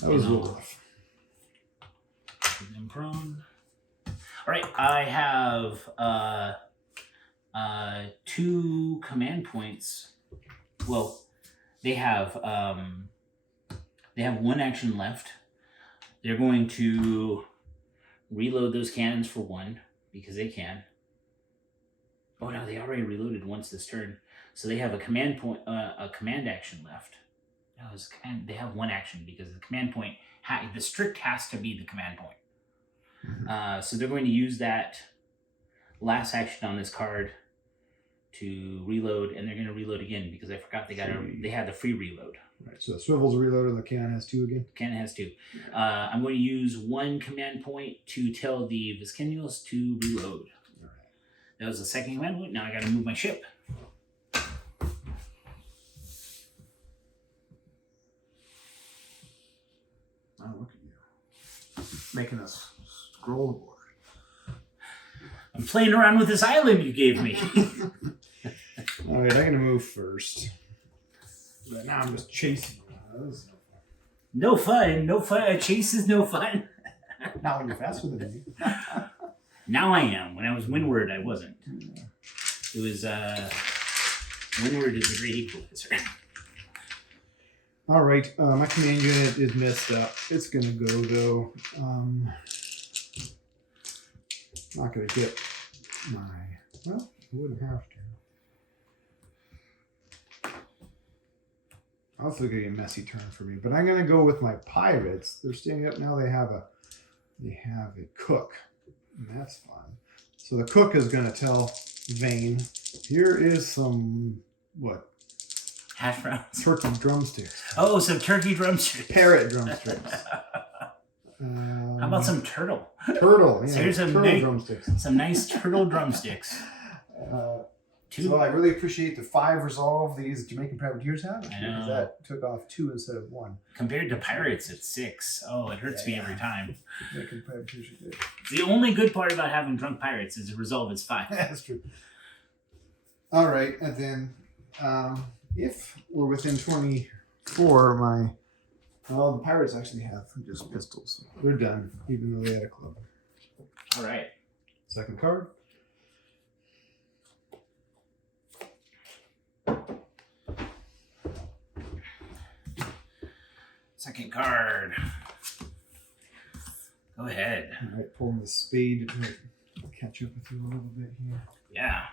That was a little rough. Them prone. All right, I have 2 command points. Well, they have 1 action left. They're going to reload those cannons for 1 because they can. Oh no, they already reloaded once this turn, so they have a command point, a command action left. No, it's command. They have 1 action because the command point, the strict has to be the command point. Mm-hmm. So they're going to use that last action on this card to reload, and they're going to reload again because I forgot they had the free reload. Right. So the swivel's reloaded, and the cannon has 2 again. Cannon has 2. I'm going to use 1 command point to tell the Viscenials to reload. All right. That was the second command point. Now I got to move my ship. Oh, look at you. Making us scroll the board. I'm playing around with this island you gave me. All right, I'm going to move first. But now I'm just chasing you. This is No fun. No fun. Chase is no fun. Not when you're faster than me. Now I am. When I was windward, I wasn't. It was windward is a great equalizer. All right, my command unit is messed up. It's going to go, though. Not going to get my... Well, I wouldn't have to. Also going to be a messy turn for me. But I'm going to go with my pirates. They're standing up now. They have a cook. And that's fun. So the cook is going to tell Vane, here is some, what? Hash browns. Turkey drumsticks. Oh, some turkey drumsticks. Parrot drumsticks. How about some turtle? Turtle. Yeah, So here's drumsticks. Some nice turtle drumsticks. So I really appreciate the 5 resolve these Jamaican privateers have. I know. Because that took off 2 instead of 1. Compared to pirates, it's 6. Oh, it hurts me every time. Jamaican privateers are good. The only good part about having drunk pirates is the resolve is 5. That's true. All right, and then if we're within 24, the pirates actually have just pistols. They're done, even though they had a club. All right. Second card. Second card. Go ahead. All right, pulling the spade to catch up with you a little bit here. Yeah.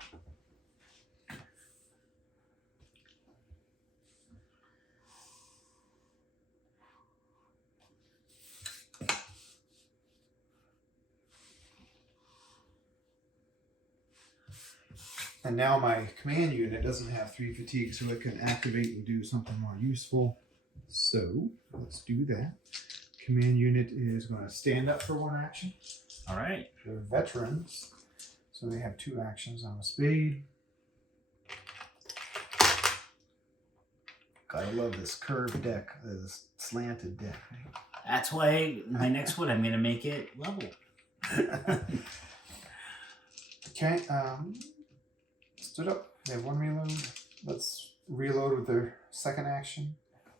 And now my command unit doesn't have 3 fatigue, so it can activate and do something more useful. So let's do that. Command unit is going to stand up for 1 action. All right. They're veterans, so they have 2 actions on a spade. Gotta love this curved deck, this slanted deck. That's why my next one, I'm going to make it level. Okay, stood up. They have 1 reload. Let's reload with their second action.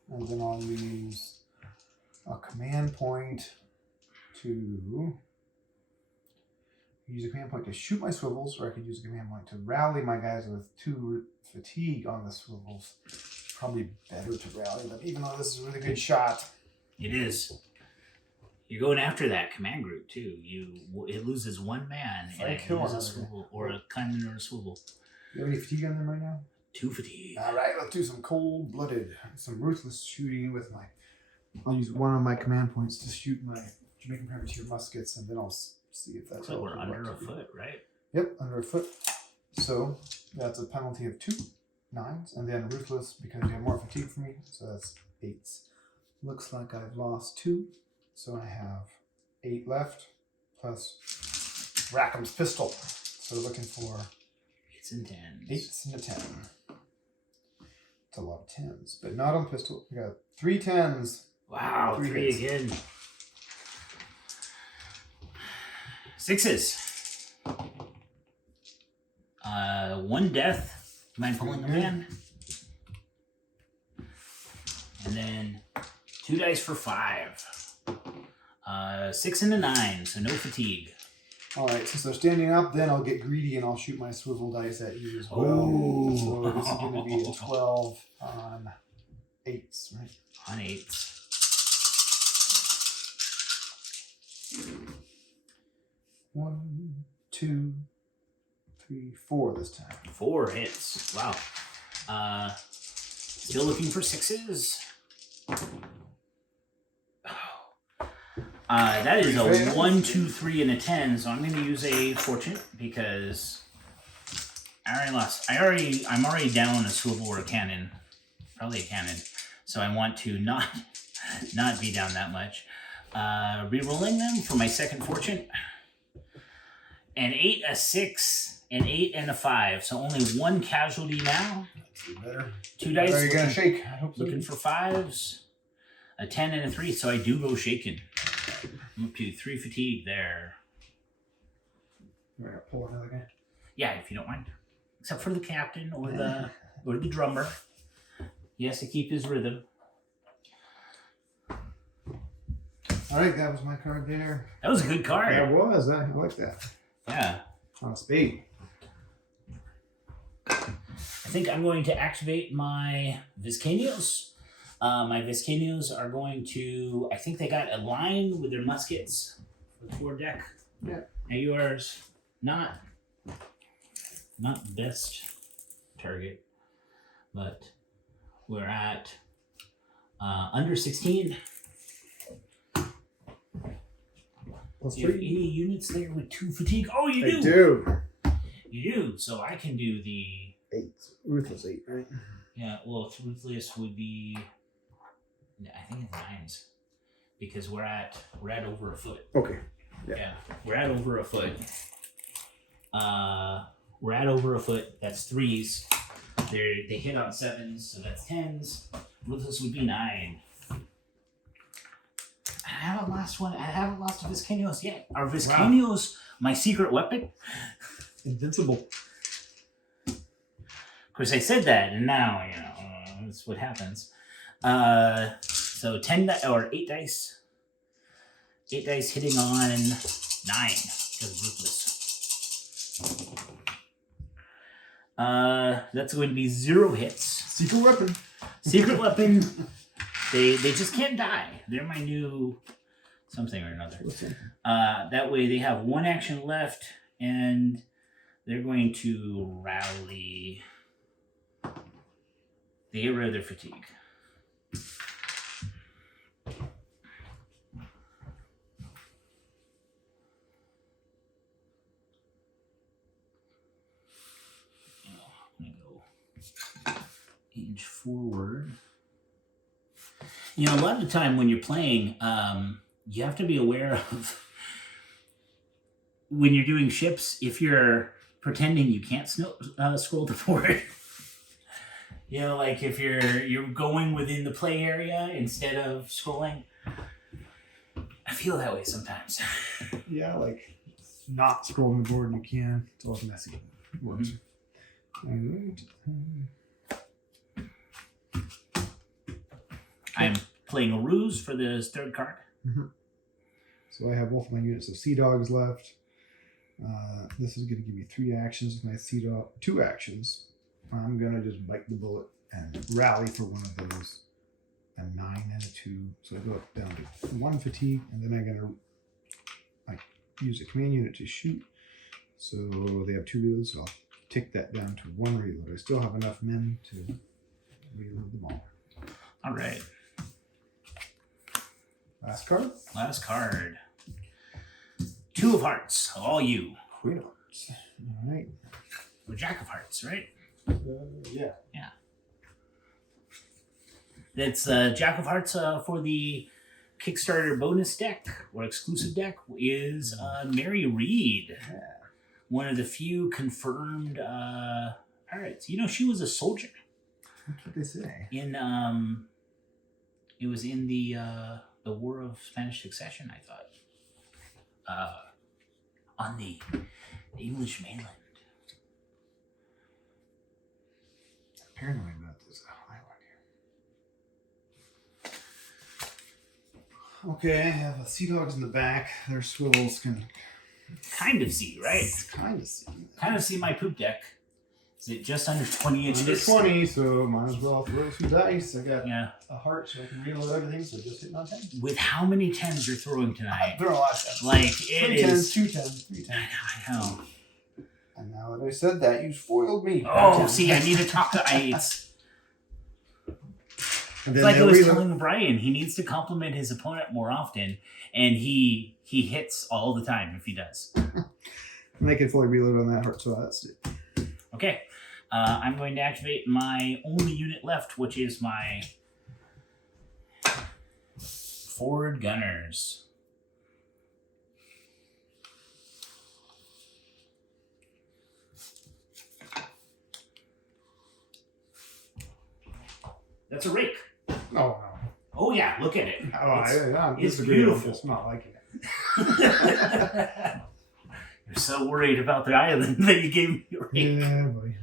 And then I'll use a command point to shoot my swivels, or I could use a command point to rally my guys with 2 fatigue on the swivels. Probably better to rally them, even though this is a really good shot. It is. You're going after that command group too. It loses 1 man If I and it kill loses a another swivel or a cannon or a swivel. You have any fatigue on them right now? 2 fatigue. All right, let's do some cold-blooded, some ruthless shooting with I'll use one of my command points to shoot my Jamaican privateer muskets, and then I'll see if that's. So we're under a foot, right? Yep, under a foot. So that's a penalty of 2 9s, and then ruthless because you have more fatigue for me, so that's 8s. Looks like I've lost 2, so I have 8 left plus Rackham's pistol. So looking for 8s and 10s. 8s and a 10. It's a lot of 10s, but not on the pistol. We got 3 10s. Wow, 3 hits. again. Sixes. One death. Do you mind pulling them in? And then 2 dice for 5. 6 and a 9, so no fatigue. All right, since they're standing up, then I'll get greedy and I'll shoot my swivel dice at you as well. Oh. So this is going to be a 12 on 8s, right? On 8s. 1, 2, 3, 4 this time. 4 hits. Wow. Still looking for 6s. That is a 1, 2, 3, and a 10. So I'm going to use a fortune because I already lost. I'm already down a swivel or a cannon, probably a cannon. So I want to not be down that much. Rerolling them for my second fortune. An 8, a 6, an 8, and a 5. So only 1 casualty now. That's better. 2 dice. Are you going to shake? I hope so. Looking for 5s. A 10 and a 3, so I do go shaken. I'm up to 3 fatigue there. We're going to pull another guy. Yeah, if you don't mind. Except for the captain or the drummer. He has to keep his rhythm. All right, that was my card there. That was a good card. That was. I like that. Yeah. On a spade. I think I'm going to activate my Vizcanos. My Vizcanos are going to, I think they got a line with their muskets for the forward deck. Yeah. Now yours, not the best target, but we're at under 16. Plus Do you have 3. any units there with 2 fatigue? Oh, you do. I do. You do. So I can do the 8. Ruthless 8, right? yeah. Well, ruthless would be. I think it's 9s because we're at over a foot. Okay. Yeah, we're at over a foot. We're at over a foot. That's 3s. They hit on 7s, so that's 10s. Ruthless would be 9. I haven't lost one. I haven't lost a Vizcanos yet. Are Vizcanos my secret weapon? Invincible. Of course, I said that, and now that's what happens. So 8 dice. 8 dice hitting on 9 because ruthless. That's going to be 0 hits. Secret weapon. Secret weapon. They just can't die. They're my new something or another. That way they have 1 action left, and they're going to rally. They get rid of their fatigue. I'm going to go inch forward. A lot of the time when you're playing, you have to be aware of when you're doing ships, if you're pretending you can't scroll the board. Like if you're going within the play area instead of scrolling. I feel that way sometimes. Yeah, like not scrolling the board and you can. It's always messy. It works. I'm playing a ruse for this 3rd card. Mm-hmm. So I have both of my units of Sea Dogs left. This is going to give me 3 actions with my Sea Dog. 2 actions. I'm going to just bite the bullet and rally for one of those. A 9 and a 2. So I go down to 1 fatigue, and then I'm going to use a command unit to shoot. So they have 2 reloads, so I'll take that down to 1 reload. I still have enough men to reload them all. All right. Last card. Last card. 2 of Hearts. All you. Queen of Hearts. All right. Or Jack of Hearts, right? Yeah. Yeah. That's Jack of Hearts for the Kickstarter bonus deck or exclusive deck is Mary Reed. Yeah. One of the few confirmed. All right. So, she was a soldier. That's what they say. It was in the War of Spanish Succession, I thought. on the English mainland. Paranoid about this island here. Okay, I have sea dogs in the back. Their swivels can Kind of see, right? kind of see. Kind of see my poop deck. Is it just under 20 inches? Under 20, so might as well throw some dice. I got Yeah. a heart, so I can reload everything. So just hitting on 10. With how many 10s you're throwing tonight? There are a lot of 10s. Like, it 3 is... 10s, 2 10s, 3 10s. I know. And now that I said that, you spoiled me. Oh, see, I need to talk to it's And then like I they'll was reload. telling Brian, he needs to compliment his opponent more often, and he hits all the time if he does. And they can fully reload on that heart, so that's it. Okay, I'm going to activate my only unit left, which is my forward gunners. That's a rake. Oh, no. Oh yeah, look at it. Oh, I'm it's disagreeing with beautiful. this. Not liking it. You're so worried about the island that you gave me a rake. Yeah, boy.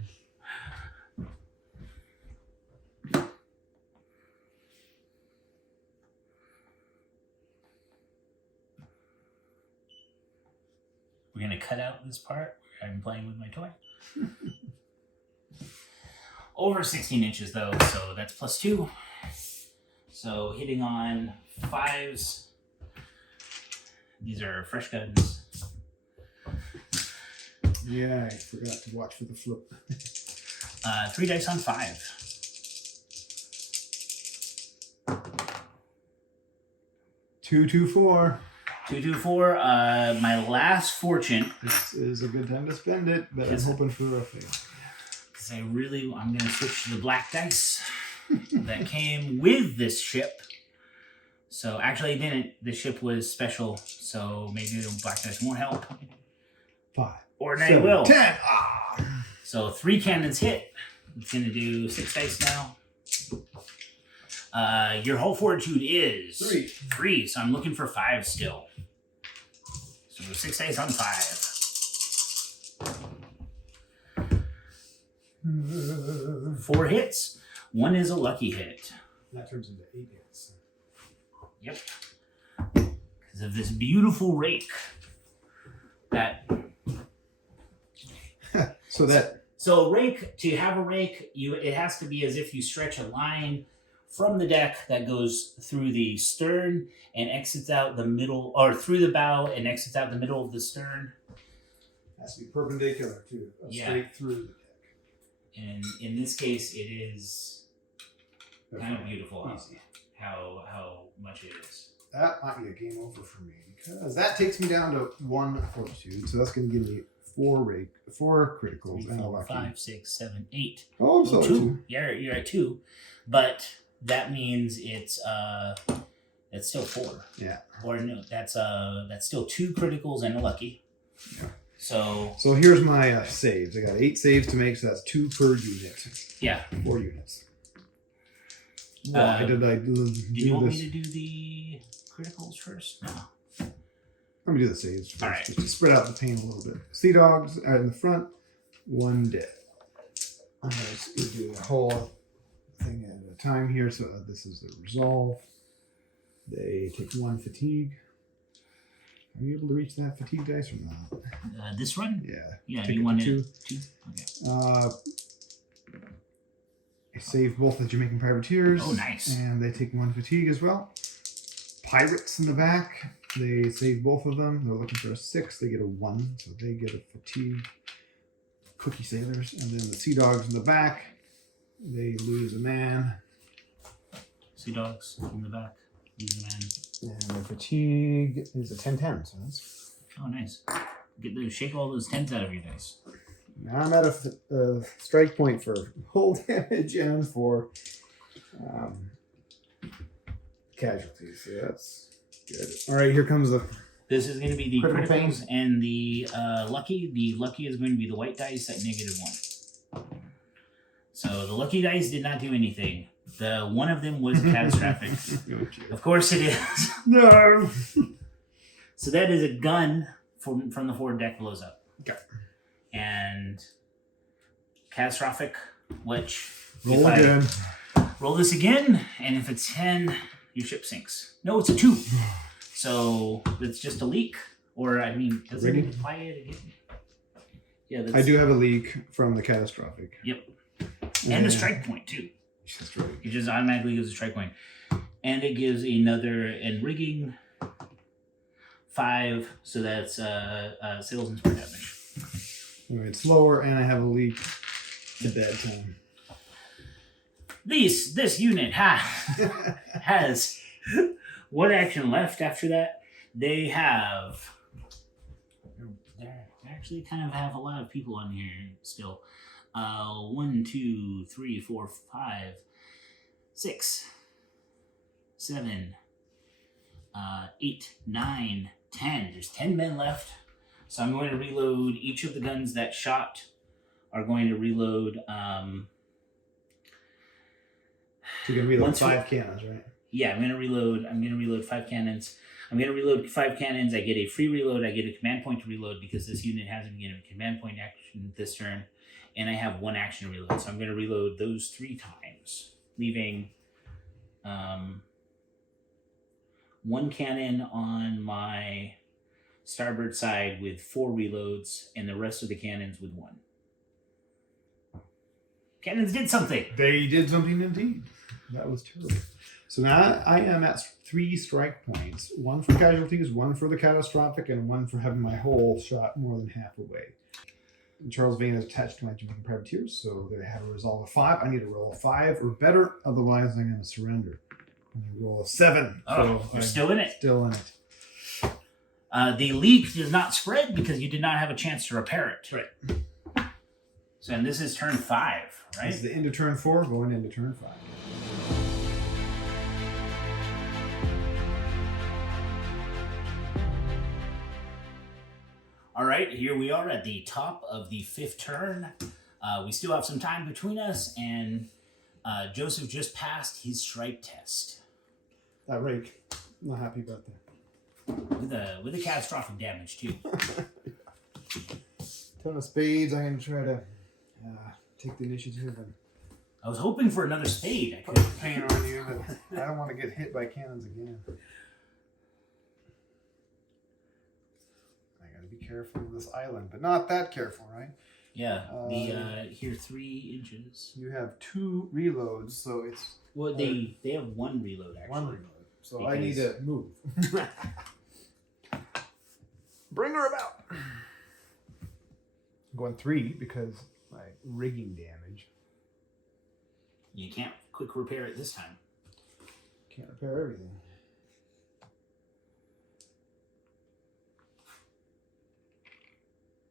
We're gonna cut out this part where I'm playing with my toy. Over 16 inches though, so that's +2. So hitting on 5s. These are fresh guns. Yeah, I forgot to watch for the flip. 3 dice on 5. 2 2 4. 2, 2, 4. My last fortune. This is a good time to spend it, but Is I'm it? hoping for a fail. Because I'm going to switch to the black dice that came with this ship. So actually it didn't. The ship was special, so maybe the black dice won't help. 5. Or they 7, will. 10. Ah. So 3 cannons hit. It's going to do 6 dice now. Your whole fortitude is 3. 3, so I'm looking for 5 still. So 6 dice on 5. 4 hits. 1 is a lucky hit. That turns into 8 hits. Yep. Because of this beautiful rake. That So rake, to have a rake, it has to be as if you stretch a line from the deck that goes through the stern and exits out the middle, or through the bow and exits out the middle of the stern. Has to be perpendicular too, Yeah. straight through the deck. And in this case, it is kind of beautiful Easy. how much it is. That might be a game over for me because that takes me down to 1 fortitude, so that's going to give me 4 criticals 3, and a 4, lucky. 5, 6, 7, 8. Oh, I'm sorry. 2. Yeah, you're at 2, but that means it's still 4. Yeah. Or no, that's still 2 criticals and a lucky. Yeah. So here's my saves. I got 8 saves to make, so that's 2 per unit. yeah. 4 units. Why did I do Did you want this? me to do the criticals first? No. Let me do the saves first, All right. just to spread out the pain a little bit. Sea dogs are in the front, 1 dead. I'm going to do the whole thing at a time here. So this is the resolve. They take 1 fatigue. Are you able to reach that fatigue dice or not? This run? Yeah. Yeah, Take you it want to it 2? Okay. They save both the Jamaican privateers. Oh, nice. And they take 1 fatigue as well. Pirates in the back. They save both of them. They're looking for a 6. They get a 1, so they get a fatigue. Cookie sailors. And then the sea dogs in the back. They lose a man. Sea dogs in the back. Use a man. And the fatigue is a 10-10. So that's... Oh, nice. Shake all those 10s out of your dice. Now I'm at a strike point for hull damage and for casualties. So that's good. All right, here comes the... This is going to be the Critical criticals and the lucky. The lucky is going to be the white dice at -1. So the lucky dice did not do anything. The one of them was catastrophic. Of course it is. No! So that is a gun from the forward deck blows up. Okay. And catastrophic, which Roll again. Roll this again, and if it's 10, your ship sinks. No, it's a 2. So it's just a leak, or I mean, does it apply it again? Yeah, I do have a leak from the catastrophic. Yep, and a strike point too. That's right. It just automatically gives a strike point, and it gives another and rigging 5. So that's sails and spare damage. It's lower, and I have a leak. It's a bad time. This unit has 1 action left after that. They actually kind of have a lot of people on here still. 1, 2, 3, 4, 5, 6, 7, 8, 9, 10. There's 10 men left. So I'm going to reload each of the guns that shot are going to reload. So you can reload 5 cannons, right? Yeah, I'm gonna reload 5 cannons. I'm gonna reload 5 cannons. I get a free reload. I get a command point to reload because this unit hasn't been given a command point action this turn, and I have 1 action to reload. So I'm gonna reload those 3 times, leaving 1 cannon on my starboard side with 4 reloads, and the rest of the cannons with 1. Cannons did something. They did something indeed. That was terrible. So now I am at 3 strike points. 1 for casualties, 1 for the catastrophic, and 1 for having my hull shot more than half away. And Charles Vane is attached to my Jamaican privateers, so they have a resolve of 5. I need to roll a 5 or better, otherwise I'm going to surrender. I'm going to roll a 7. Oh, so you're still in it. Still in it. The leak does not spread because you did not have a chance to repair it. Right. So, and this is turn 5, right? This is the end of turn 4, going into turn 5. All right, here we are at the top of the 5th turn. We still have some time between us, and Joseph just passed his strike test. That rake, I'm not happy about that. With a catastrophic damage too. Ton of spades. I'm going to try to take the initiative and I was hoping for another spade. I put could. the pain on you, but I don't want to get hit by cannons again. I got to be careful of this island, but not that careful, right? Yeah. Here 3 inches. You have 2 reloads, so it's Well, they have 1 reload actually. 1 reload. So I need to move. Bring her about. I'm going 3 because my rigging damage. You can't quick repair it this time. Can't repair everything.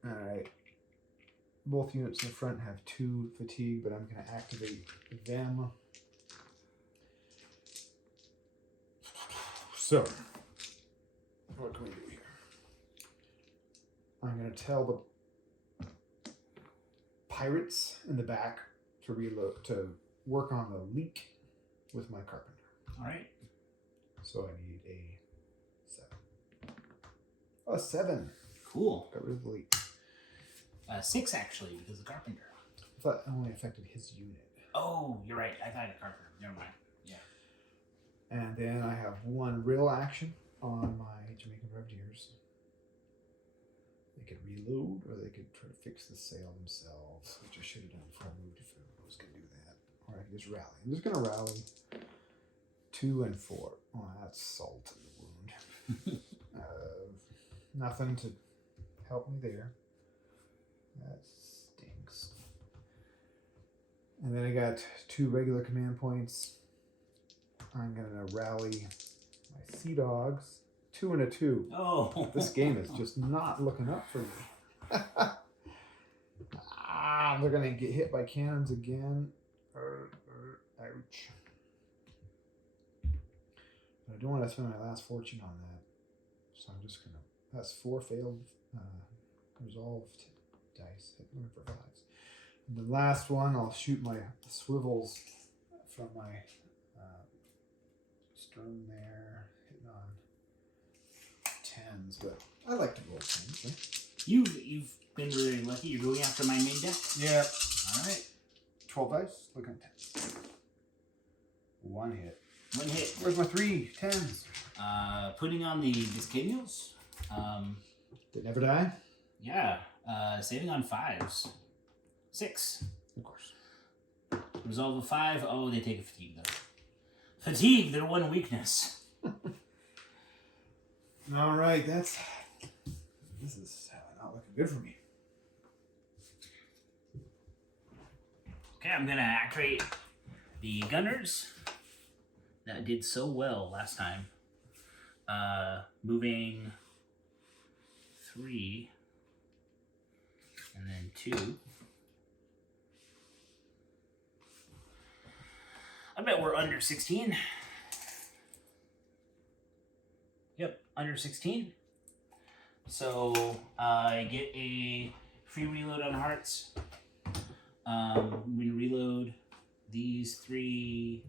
Alright. Both units in the front have 2 fatigue, but I'm going to activate them. So, what can we do here? I'm going to tell the pirates in the back to reload, to work on the leak with my carpenter. All right. So I need a 7. Oh, 7. Cool. Got rid of the leak. 6 actually, because the carpenter. I thought it only affected his unit. Oh, you're right. I thought a carpenter. Never mind. Yeah. And then I have 1 real action on my Jamaican privateers. They could reload, or they could try to fix the sail themselves, which I should have done before I moved if I was going to do that. Or I could just rally. I'm just going to rally 2 and 4. Oh, that's salt in the wound. Nothing to help me there. That stinks. And then I got 2 regular command points. I'm going to rally my Sea Dogs. 2 and a 2. Oh. This game is just not looking up for me. They're going to get hit by cannons again. Ouch. But I don't want to spend my last fortune on that. So I'm just going to... That's 4 failed resolved dice. Hit one for 5s. And the last one, I'll shoot my swivels from my stern there. Hitting on 10s. guns, but I like to roll things. Right? You've been really lucky. You're going after my main deck. Yeah. All right. 12 dice. Looking at 10. One hit. One hit. Where's my 3 10s? Putting on the Viscanials. They never die? Yeah. Saving on 5s. 6. Of course. Resolve a 5. Oh, they take a fatigue though. Fatigue, their one weakness. All right, this is not looking good for me. Okay, I'm gonna activate the gunners. That did so well last time. Moving 3 and then 2. I bet we're under 16. Yep, under 16. So I get a free reload on hearts. I'm going to reload these 3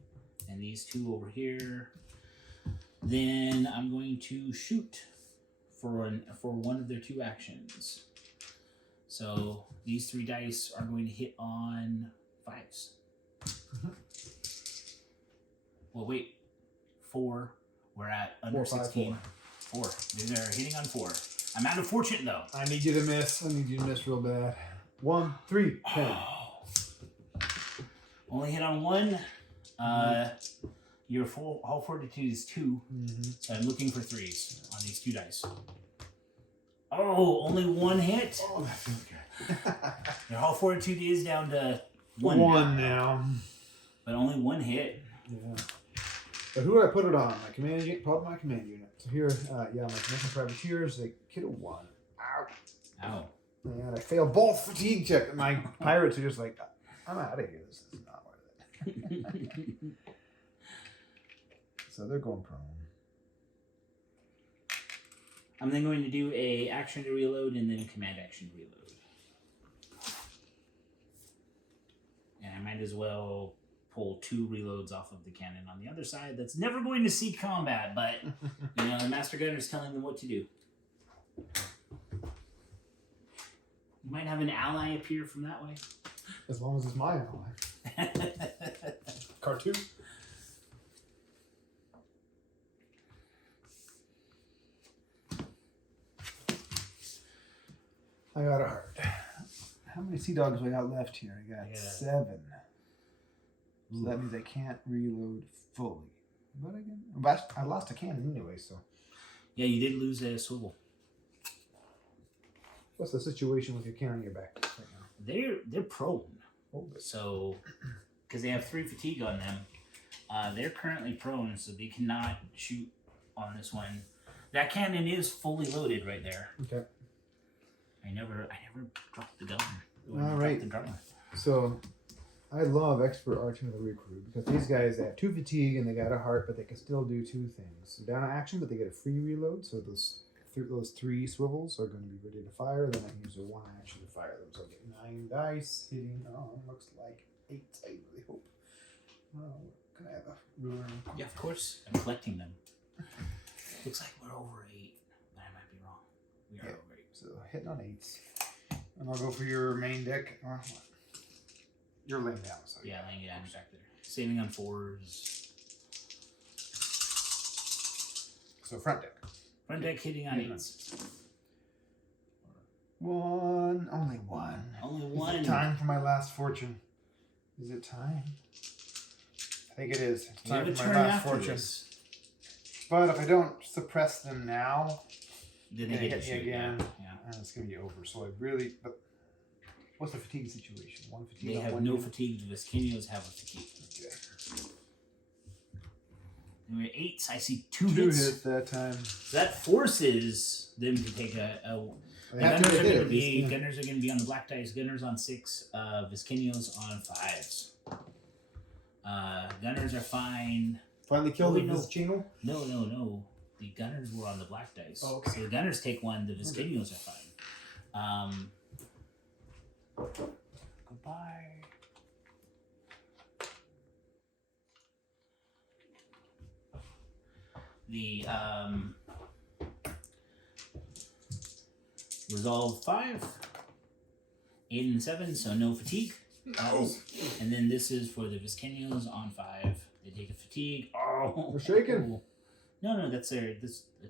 and these 2 over here. Then I'm going to shoot for one of their 2 actions. So these 3 dice are going to hit on 5s. Mm-hmm. Well, wait. 4. We're at under 4, 5, 16. 4. They're hitting on 4. I'm out of fortune though. I need you to miss. I need you to miss real bad. 1, 3, 10. Oh. Only hit on 1. Your all fortitude is 2. Mm-hmm. So I'm looking for 3s on these 2 dice. Oh, only 1 hit. Oh, that feels good. Your all fortitude is down to 1. 1 now. But only 1 hit. Yeah. But who do I put it on? My command unit, probably my command unit. So here, my commission privateers, they get a 1. Ow. Ow. And I fail both fatigue check. My pirates are just like, I'm out of here. This is not worth it. So they're going prone. I'm then going to do a action to reload and then command action to reload. And I might as well pull 2 reloads off of the cannon on the other side. That's never going to see combat, but you know the master gunner is telling them what to do. You might have an ally appear from that way. As long as it's my ally. Cartoon. I got a heart. How many sea dogs do I got left here? I got 7. So that means I can't reload fully. But again, I lost a cannon anyway, so. Yeah, you did lose a swivel. What's the situation with your cannon on your back right now? They're prone. Oh, So, because they have 3 fatigue on them, they're currently prone, so they cannot shoot on this one. That cannon is fully loaded right there. okay. I never dropped the gun. All right. The drummer. So, I love expert artillery crew because these guys, they have 2 fatigue and they got a heart, but they can still do 2 things. So down action, but they get a free reload. So those 3 swivels are going to be ready to fire. Then I can use a 1 action to fire them. So I get 9 dice hitting. Oh, looks like 8. I really hope. Oh, can I have a ruler? Yeah, of course. I'm collecting them. Looks like we're over 8. I might be wrong. We are over 8. So hitting on 8s. And I'll go for your main deck. You're laying down. So Yeah, laying it down back there. Saving on 4s. So front deck. Front deck hitting on 8s. 1. Only 1. Only 1. Is it time for my last fortune? Is it time? I think it is. It's time for my last fortune. This. But if I don't suppress them now, Then they hit get me again. Yeah. And it's going to be over. So I really... But what's the fatigue situation? 1 fatigue? They have no fatigue. The Viscanials have a fatigue. Okay. They were 8s. I see 2 2 hits. hits that time. So that forces them to take a gunners are going to be on the black dice. Gunners on 6. Viscanials on 5s. Gunners are fine. Finally killed Wait, the Viscino? No. The gunners were on the black dice. Oh, okay. So the gunners take 1. The Viscanials are fine. Goodbye. Resolve 5. 8 and 7, so no fatigue. Oh. And then this is for the Viscenios on 5. They take a fatigue. Oh, We're shaking. No, that's a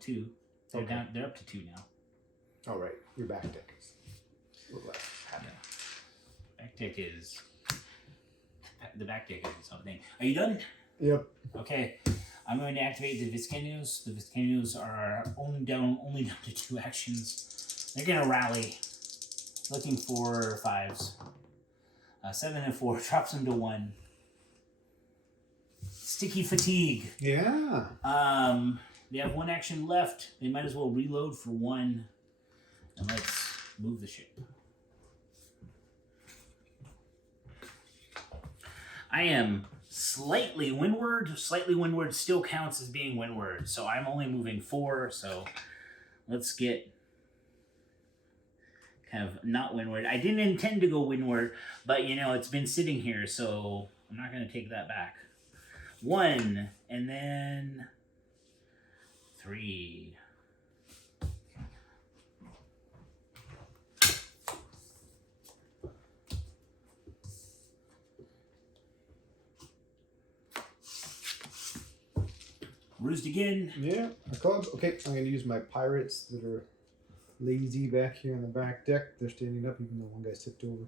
2. They're Okay. down. They're up to 2 now. Oh, right. Your back deck is a little less happy. Back deck is the back deck is something. Are you done? Yep. Okay. I'm going to activate the Viscenios. The Viscenios are only down to 2 actions. They're gonna rally, looking for 5s. 7 and 4 drops them to 1. Sticky fatigue. Yeah. They have 1 action left. They might as well reload for 1. And let's move the ship. I am slightly windward. Slightly windward still counts as being windward. So I'm only moving 4. So let's get kind of not windward. I didn't intend to go windward, but it's been sitting here, so I'm not going to take that back. 1, and then 3. Roost again. Yeah. A club. Okay, I'm going to use my pirates that are lazy back here on the back deck. They're standing up even though one guy's tipped over.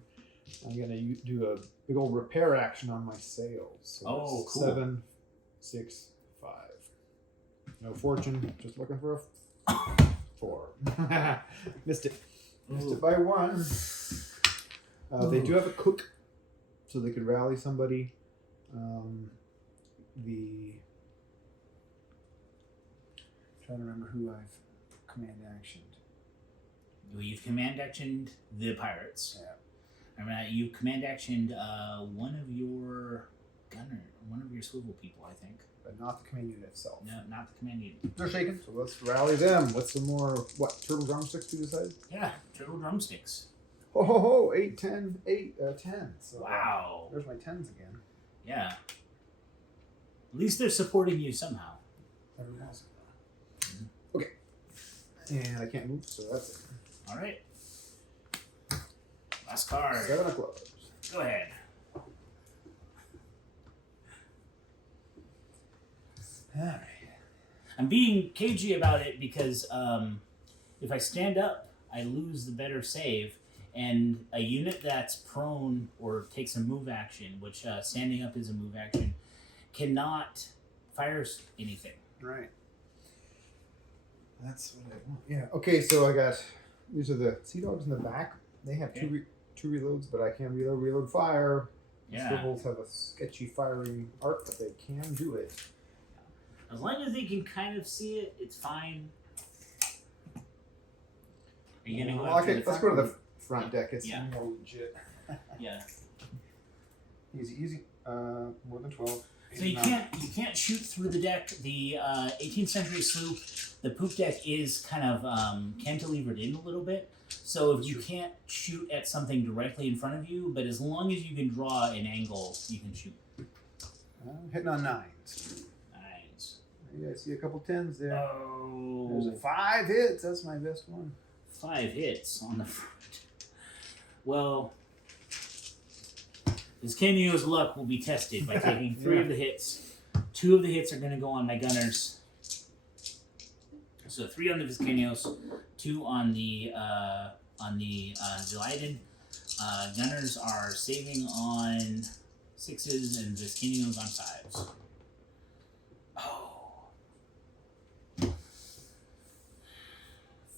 I'm going to do a big old repair action on my sails. So Oh, that's cool. 7, 6, 5. No fortune. Just looking for a 4. Missed it. Missed it by 1. They do have a cook, so they could rally somebody. Trying to remember who I've command actioned. Well, you've command actioned the pirates. Yeah. I mean, you command actioned one of your swivel people, I think. But not the command unit itself. No, not the command unit. They're shaken, so let's rally them. What's some more, turtle drumsticks to decide? Yeah, turtle drumsticks. Ho ho ho, 8, 10, 8, 10. So, Wow. there's my 10s again. Yeah. At least they're supporting you somehow. Everyone else. Okay. And I can't move, so that's it. All right. Last card. 7 of clubs. Go ahead. Alright. I'm being cagey about it because if I stand up, I lose the better save, and a unit that's prone or takes a move action, which standing up is a move action, cannot fire anything. Right. That's what I want. Yeah. Okay, so I got, these are the sea dogs in the back. They have Okay. two reloads, but I can't reload fire. Yeah. Swivels have a sketchy firing arc, but they can do it. As long as they can kind of see it, it's fine. Are you gonna go Well, after okay, the let's front go to or- the front deck. It's Yeah. more legit. Yeah. Easy. More than 12. So you can't shoot through the deck. The 18th century sloop, the poop deck is kind of cantilevered in a little bit. So if you can't shoot at something directly in front of you, but as long as you can draw an angle, you can shoot. Hitting on 9s. Nice. Yeah, I see a couple 10s there. Oh. There's a 5 hits. That's my best one. 5 hits on the front. Well, Viscenio's luck will be tested by taking 3 of the hits. 2 of the hits are going to go on my gunners. So 3 on the Viscenios, 2 on the Delighted. Gunners are saving on 6s and Viscenios on 5s. Oh.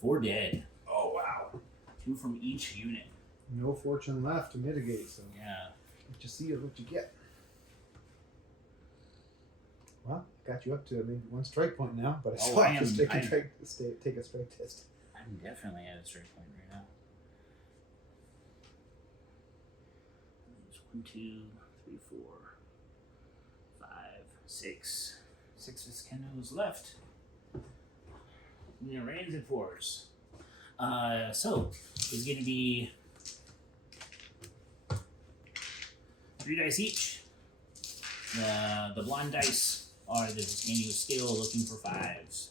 4 dead. Oh, wow. 2 from each unit. No fortune left to mitigate, so Yeah. what you see is what you get. Well, got you up to maybe 1 strike point now, but I still I have to am- take I'm- a strike test. I'm definitely at a strike point right now. There's 1, 2, 3, 4, 5, 6. 6 Viscenos left. And it rains and pours. So it's going to be 3 dice each. The blonde dice are the Viscenios still looking for 5s.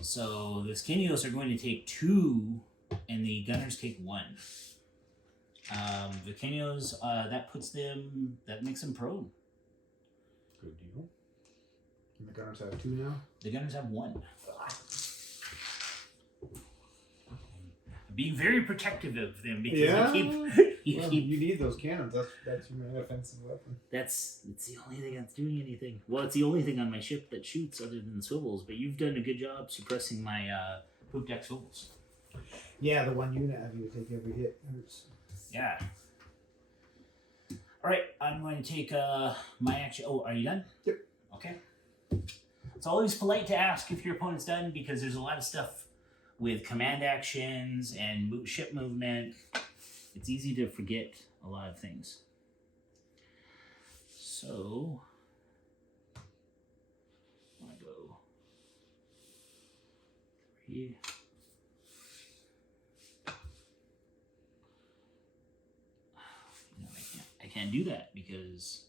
So the Viscenios are going to take 2 and the gunners take 1. Volcanoes, that makes them prone. Good deal. And the gunners have 2 now? The gunners have 1. Being very protective of them because you need those cannons. That's your main offensive weapon. It's the only thing that's doing anything. Well, it's the only thing on my ship that shoots other than the swivels, but you've done a good job suppressing my poop deck swivels. Yeah, the one unit have you take every hit. Yeah. Alright, I'm going to take my action. Oh, are you done? Yep. Okay. It's always polite to ask if your opponent's done because there's a lot of stuff with command actions and ship movement. It's easy to forget a lot of things. So, I go 3. I can't do that because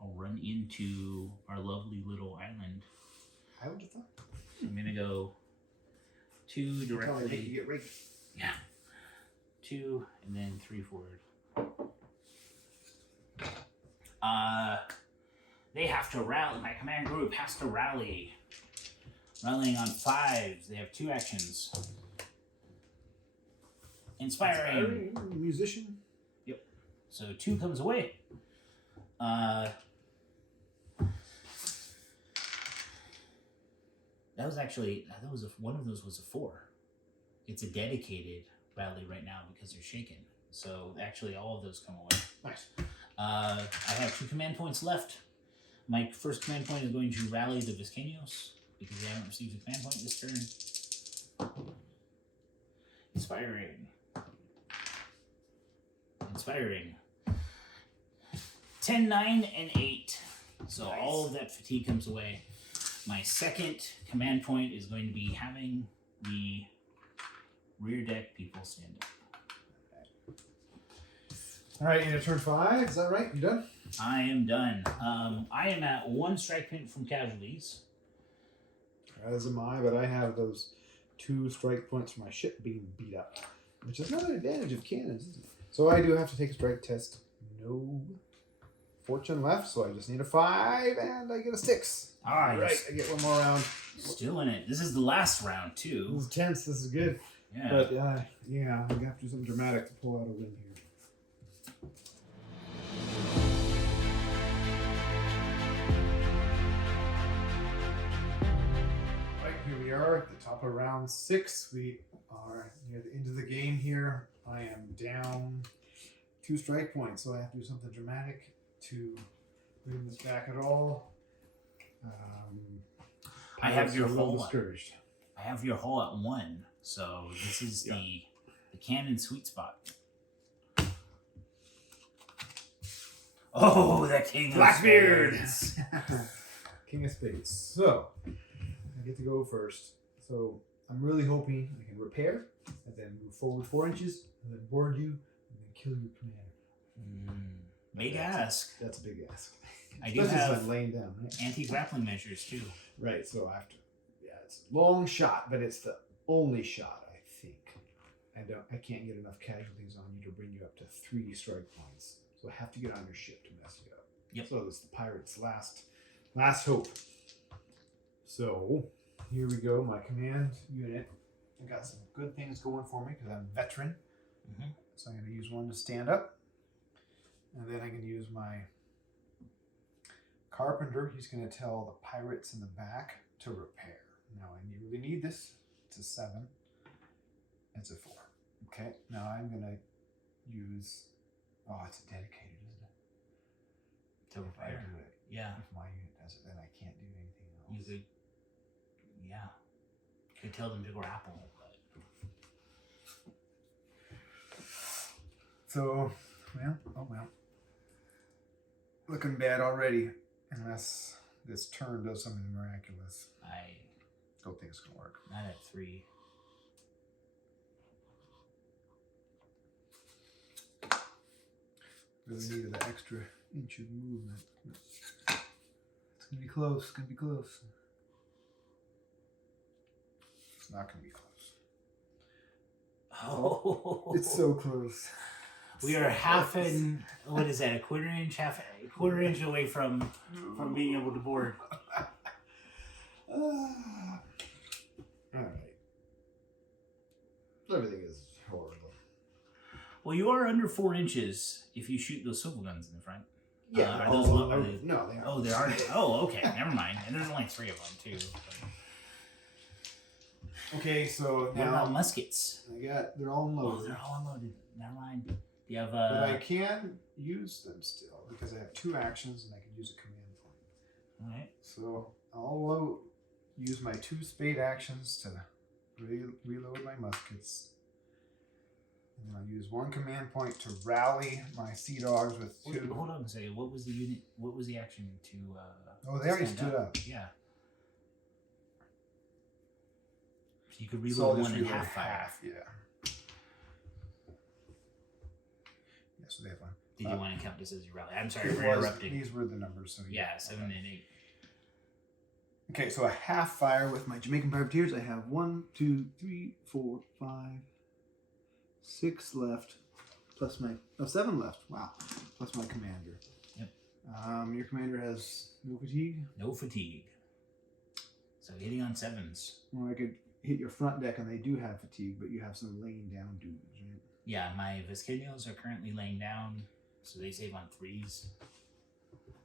I'll run into our lovely little island. I would have thought. I'm gonna go 2 directly. You get ready. Yeah. 2 and then 3 forward. They have to rally. My command group has to rally. Rallying on 5s. They have 2 actions. Inspiring. Musician. Yep. So 2 comes away. One of those was a 4. It's a dedicated rally right now because they're shaken. So actually all of those come away. Nice. I have 2 command points left. My first command point is going to rally the Viscanos because they haven't received a command point this turn. Inspiring. 10, 9, and 8. So nice. All of that fatigue comes away. My second command point is going to be having the rear deck people stand up. All right, into turn 5. Is that right? You done? I am done. I am at 1 strike point from casualties. As am I, but I have those 2 strike points from my ship being beat up, which is not an advantage of cannons, is it? So I do have to take a strike test. No fortune left, so I just need a 5, and I get a 6. All right, I get 1 more round. Still in it. This is the last round, too. This is tense. This is good. Yeah. But, yeah, I'm going to have to do something dramatic to pull out a win here. Right, here we are at the top of round 6. We are near the end of the game here. I am down 2 strike points, so I have to do something dramatic to bring this back at all. I have your hull. Discouraged. I have your hull at 1, so this is the cannon sweet spot. Oh, that king Blackbeard! of spades. King of spades. So, I get to go first. So, I'm really hoping I can repair, and then move forward 4 inches, and then board you, and then kill your commander. Big ask. That's a big ask. I do have I'm laying down, right? anti-grappling measures, too. Right, so I have to... Yeah, it's a long shot, but it's the only shot, I think. I can't get enough casualties on you to bring you up to 3 strike points. So I have to get on your ship to mess you up. Yep. So this is the pirate's last hope. So here we go. My command unit. I got some good things going for me because I'm a veteran. Mm-hmm. So I'm going to use 1 to stand up, and then I can use my carpenter. He's going to tell the pirates in the back to repair. Now I really need this. It's a 7. It's a 4. Okay. Now I'm going to use. Oh, it's dedicated, isn't it? To repair. If I do it. Yeah. If my unit does it, then I can't do anything else. You could, yeah. You could tell them to grapple, but... So, well. Looking bad already, unless this turn does something miraculous. I don't think it's going to work. Not at 3. Really needed that extra inch of movement. It's going to be close. It's going to be close. It's not going to be close. Oh, It's so close. we are half an what is that? A quarter inch away from being able to board. All right. Everything is horrible. Well, you are under 4 inches if you shoot those swivel guns in the front. Yeah. Are those low? No, they aren't. Oh, they are. Oh, okay. Never mind. And there's only 3 of them too. Okay, so What about muskets? they're all Oh, unloaded. they're all unloaded. Never mind. Do you have But I can use them still because I have 2 actions and I can use a command point. all right. So I'll use my 2 spade actions to reload my muskets. And then I'll use 1 command point to rally my sea dogs with 2. Wait, hold on a second. What was the unit? What was the action to? Oh, they already stand stood up. Yeah. So you could So I'll reload just 1 and reload half fire. half, yeah. Yeah, so they have 1. Did you want to count this as your rally? I'm sorry It for was- interrupting. These were the numbers. So Yeah, 7 and 8. Okay, so a half fire with my Jamaican privateers. I have 1, 2, 3, 4, 5, 6 left, plus my 7 left. Wow, plus my commander. Yep. Your commander has no fatigue. No fatigue. So hitting on 7s. Or I could hit your front deck, and they do have fatigue, but you have some laying down dudes, right? Yeah, my Viscanios are currently laying down, so they save on 3s.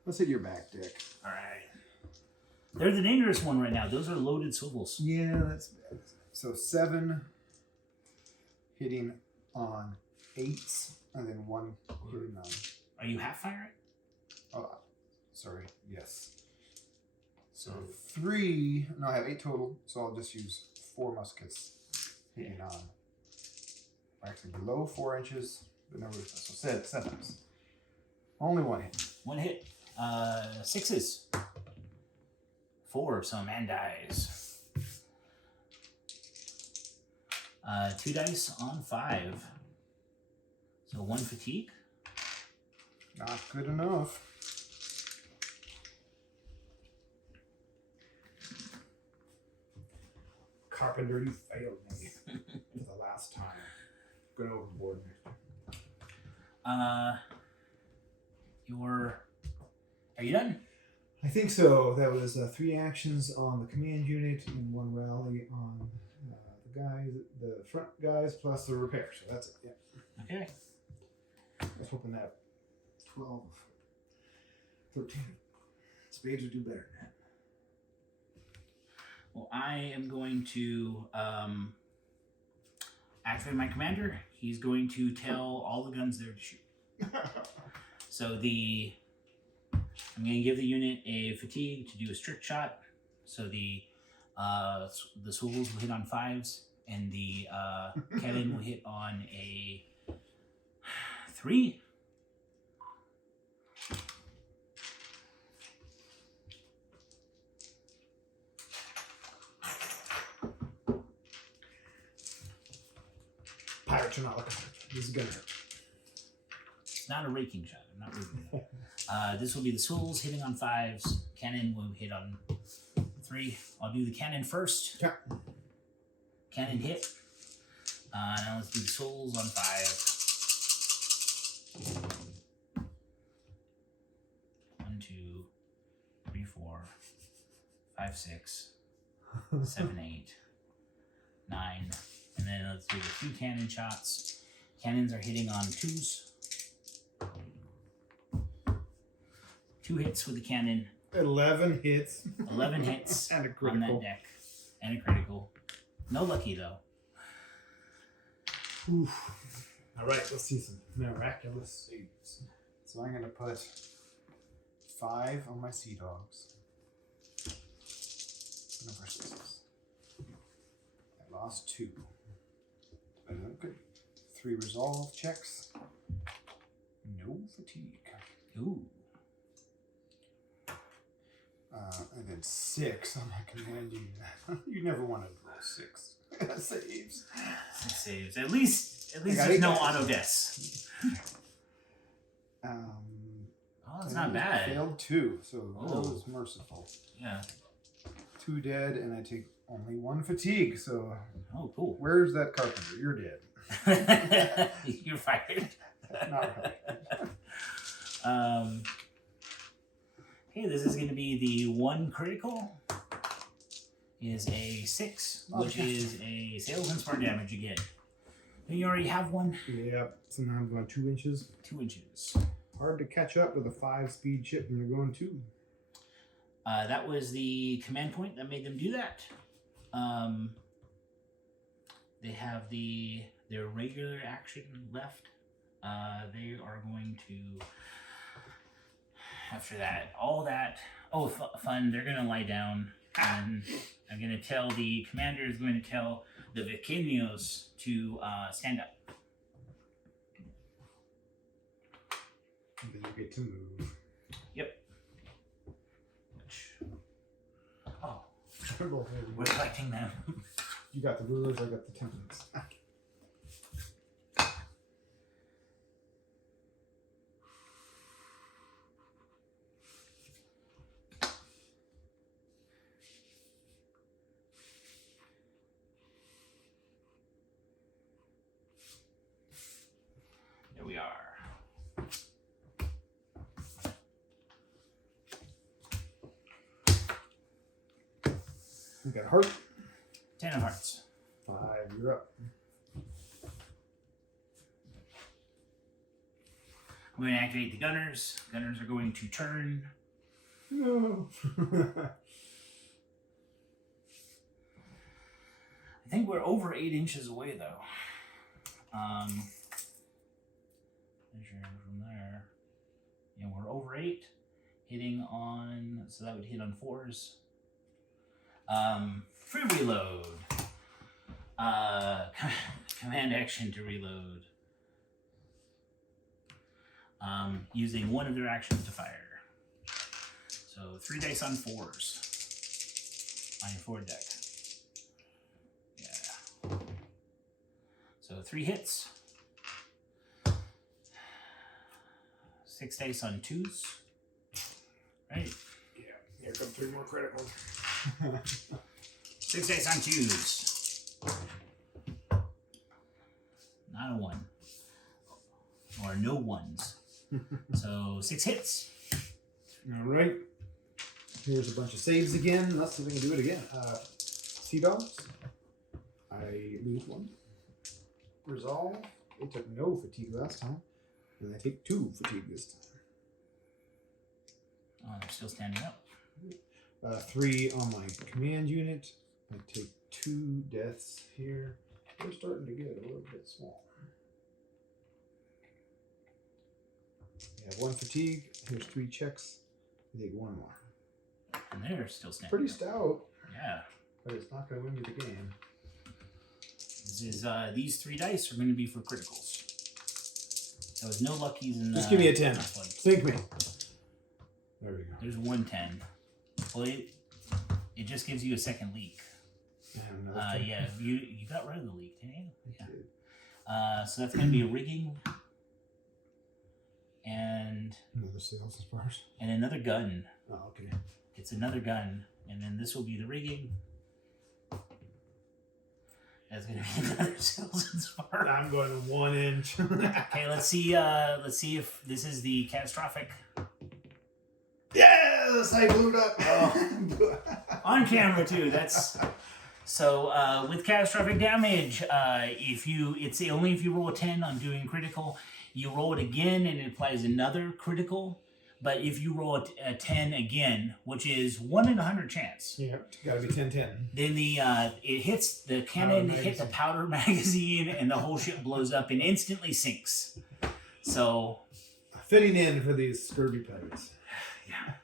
Let's hit your back deck. All right. They're the dangerous one right now. Those are loaded swivels. Yeah, that's bad. So 7 hitting on 8s, and then 1 hitting on. Are you half firing? Oh, sorry. Yes. So So 3. No, I have 8 total. So I'll just use 4 muskets hitting on. Actually, below 4 inches. The number. So 7s. Only 1 hit. 1 hit. 6s. 4, so man dies. 2 dice on 5. So 1 fatigue. Not good enough. Carpenter, you failed me for the last time. Going overboard. Are you done? I think so. That was 3 actions on the command unit and 1 rally on the front guys, plus the repair. So that's it. Yeah. Okay. I was hoping that 12, 13 spades would do better than that. Well, I am going to activate my commander. He's going to tell all the guns there to shoot. So I'm going to give the unit a fatigue to do a strict shot. So the swivels will hit on 5s, and the cannon will hit on a 3. Pirates are not looking hurt. This is gonna hurt. It's not a raking shot. I'm not raking it. This will be the swivels hitting on 5s. Cannon will hit on 3. I'll do the cannon first. Yeah. Cannon hit. Now let's do the swivels on 5. 1, 2, 3, 4, 5, 6, 7, 8, 9. And then let's do the 2 cannon shots. Cannons are hitting on 2s. 2 hits with the cannon. 11 hits. 11 hits And a on critical. that deck. And a critical. No lucky though. Oof. All right, let's see some miraculous saves. So I'm going to put 5 on my sea dogs. Number 6. I lost 2. But good. 3 resolve checks. No fatigue. Ooh. And then 6 on my command unit. You never want to roll 6 saves. 6 saves. At least got there's 8 no guys. auto deaths. Oh, that's not bad. Failed 2, so Oh. that was merciful. Yeah. 2 dead, and I take only 1 fatigue. So Oh, cool. where's that carpenter? You're dead. You're fired. Not really. Okay, this is going to be the one critical. Is a 6, which is a sales and smart damage again. You already have one. Yep. So now I'm going 2 inches. 2 inches. Hard to catch up with a 5-speed ship when you're going 2. That was the command point that made them do that. They have their regular action left. They are going to, after that, all that. Oh, fun! They're going to lie down, and I'm going to tell the commander is going to tell the Vicenios to stand up. And then you get to move. Yep. Oh, We're we're collecting them. You got the rulers, I got the templates. There we are. We got heart. 10 of hearts. 5, you're up. I'm going to activate the gunners. Gunners are going to turn. No. I think we're over 8 inches away, though. Measuring from there. Yeah, we're over 8. Hitting on, so that would hit on 4s. Free reload. Command action to reload. Using one of their actions to fire. So 3 dice on 4s. On your forward deck. Yeah. So 3 hits. 6 dice on 2s. Right? Yeah, here come 3 more criticals. 6 dice on 2s. Not a 1. Or no 1s. So 6 hits. Alright. Here's a bunch of saves again. Let's see if we can do it again. Sea Dogs. I lose 1. Resolve. They took no fatigue last time. And I take 2 fatigue this time. Oh, they're still standing up. 3 on my command unit. I take 2 deaths here. They're starting to get a little bit small. I have 1 fatigue. Here's 3 checks. I take 1 more. And they're still standing Pretty up. stout, Yeah. but it's not going to win me the game. This is, these 3 dice are going to be for criticals. So there's no luckies in the... Just give me a 10. last one. Sink me. There we go. There's 1 10. Well, it just gives you a second leak. I have another 10. Yeah, you got rid of the leak, didn't you? I Yeah. did. So that's going to be a rigging. And Another sales as far as. another gun. Oh, okay. It's another gun. And then this will be the rigging. That's going to be another sales and spark. I'm going to 1 inch. Okay, let's see if this is the catastrophic. Yes, I blew it up. Oh. On camera too. That's so with catastrophic damage. It's only if you roll a 10 on doing critical. You roll it again and it applies another critical. But if you roll a 10 again, which is 1 in 100 chance, Yeah, got to be 10-10. then it hits the cannon, hits the powder magazine, and the whole ship blows up and instantly sinks. So Fitting in for these scurvy pirates. yeah.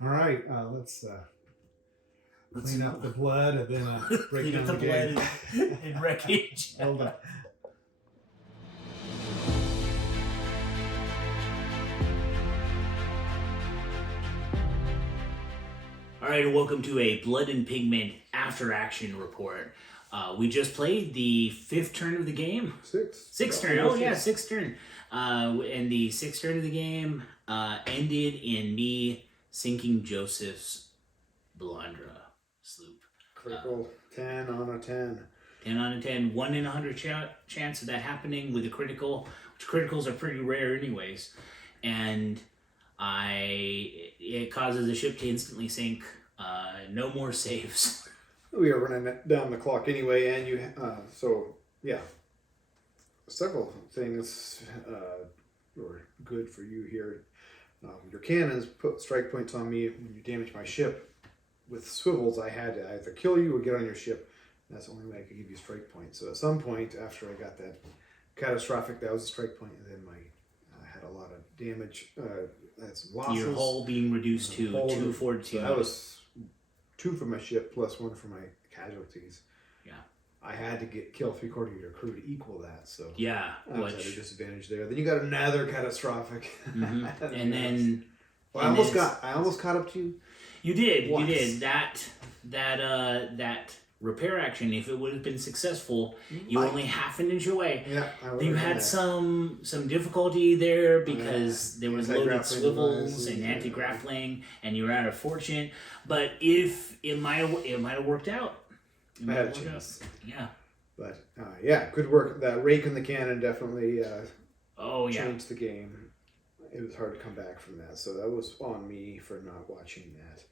All right, let's clean up the blood and then break Clean down up the the game. blood and wreckage. Hold up. All right, welcome to a Blood and Pigment after action report. We just played the 5th turn of the game. 6th turn. Oh yeah, 6th turn. And the 6th turn of the game ended in me sinking Joseph's Blandra sloop. Critical 10 on a 10. 10 out of 10. 1 in 100 chance of that happening with a critical, which criticals are pretty rare anyways. And it causes the ship to instantly sink. No more saves. We are running down the clock anyway, and you so yeah, several things were good for you here. Your cannons put strike points on me when you damage my ship. With swivels, I had to either kill you or get on your ship. That's the only way I could give you strike points. So at some point after I got that catastrophic, that was a strike point, and then I had a lot of damage. I had some losses. Your hull being reduced to 2 fortitude. So that was 2 for my ship plus 1 for my casualties. Yeah. I had to kill 3/4 of your crew to equal that. So yeah, I was at a disadvantage there. Then you got another catastrophic. Mm-hmm. And then well, I almost caught up to you. You did. Once. You did. That repair action, if it would have been successful, you only half an inch away. Yeah, you had some difficulty there because there was loaded swivels and anti-grappling, and you were out of fortune. But if it might have worked out. I had a chance. Yeah. But yeah, good work. That rake in the cannon definitely changed the game. It was hard to come back from that, so that was on me for not watching that.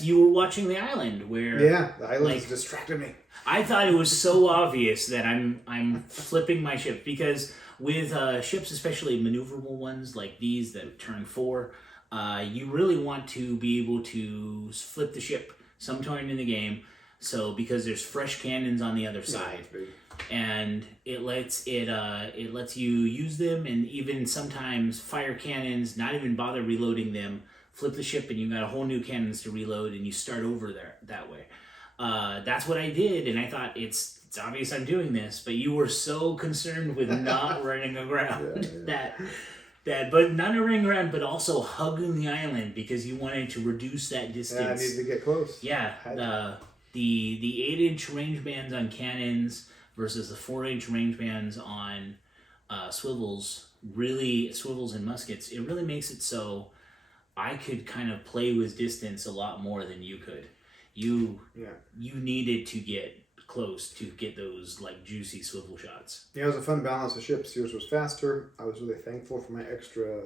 You were watching the island where the island distracted me. I thought it was so obvious that I'm flipping my ship because with ships, especially maneuverable ones like these that turn 4, you really want to be able to flip the ship sometime in the game. So because there's fresh cannons on the other side, and it lets you use them, and even sometimes fire cannons, not even bother reloading them, flip the ship, and you got a whole new cannons to reload, and you start over there that way. That's what I did, and I thought it's obvious I'm doing this, but you were so concerned with not running around but not running around, but also hugging the island because you wanted to reduce that distance. Yeah, I needed to get close. Yeah, the 8-inch range bands on cannons versus the 4-inch range bands on swivels and muskets. It really makes it so I could kind of play with distance a lot more than you could. You needed to get close to get those like juicy swivel shots. Yeah, it was a fun balance of ships. Yours was faster. I was really thankful for my extra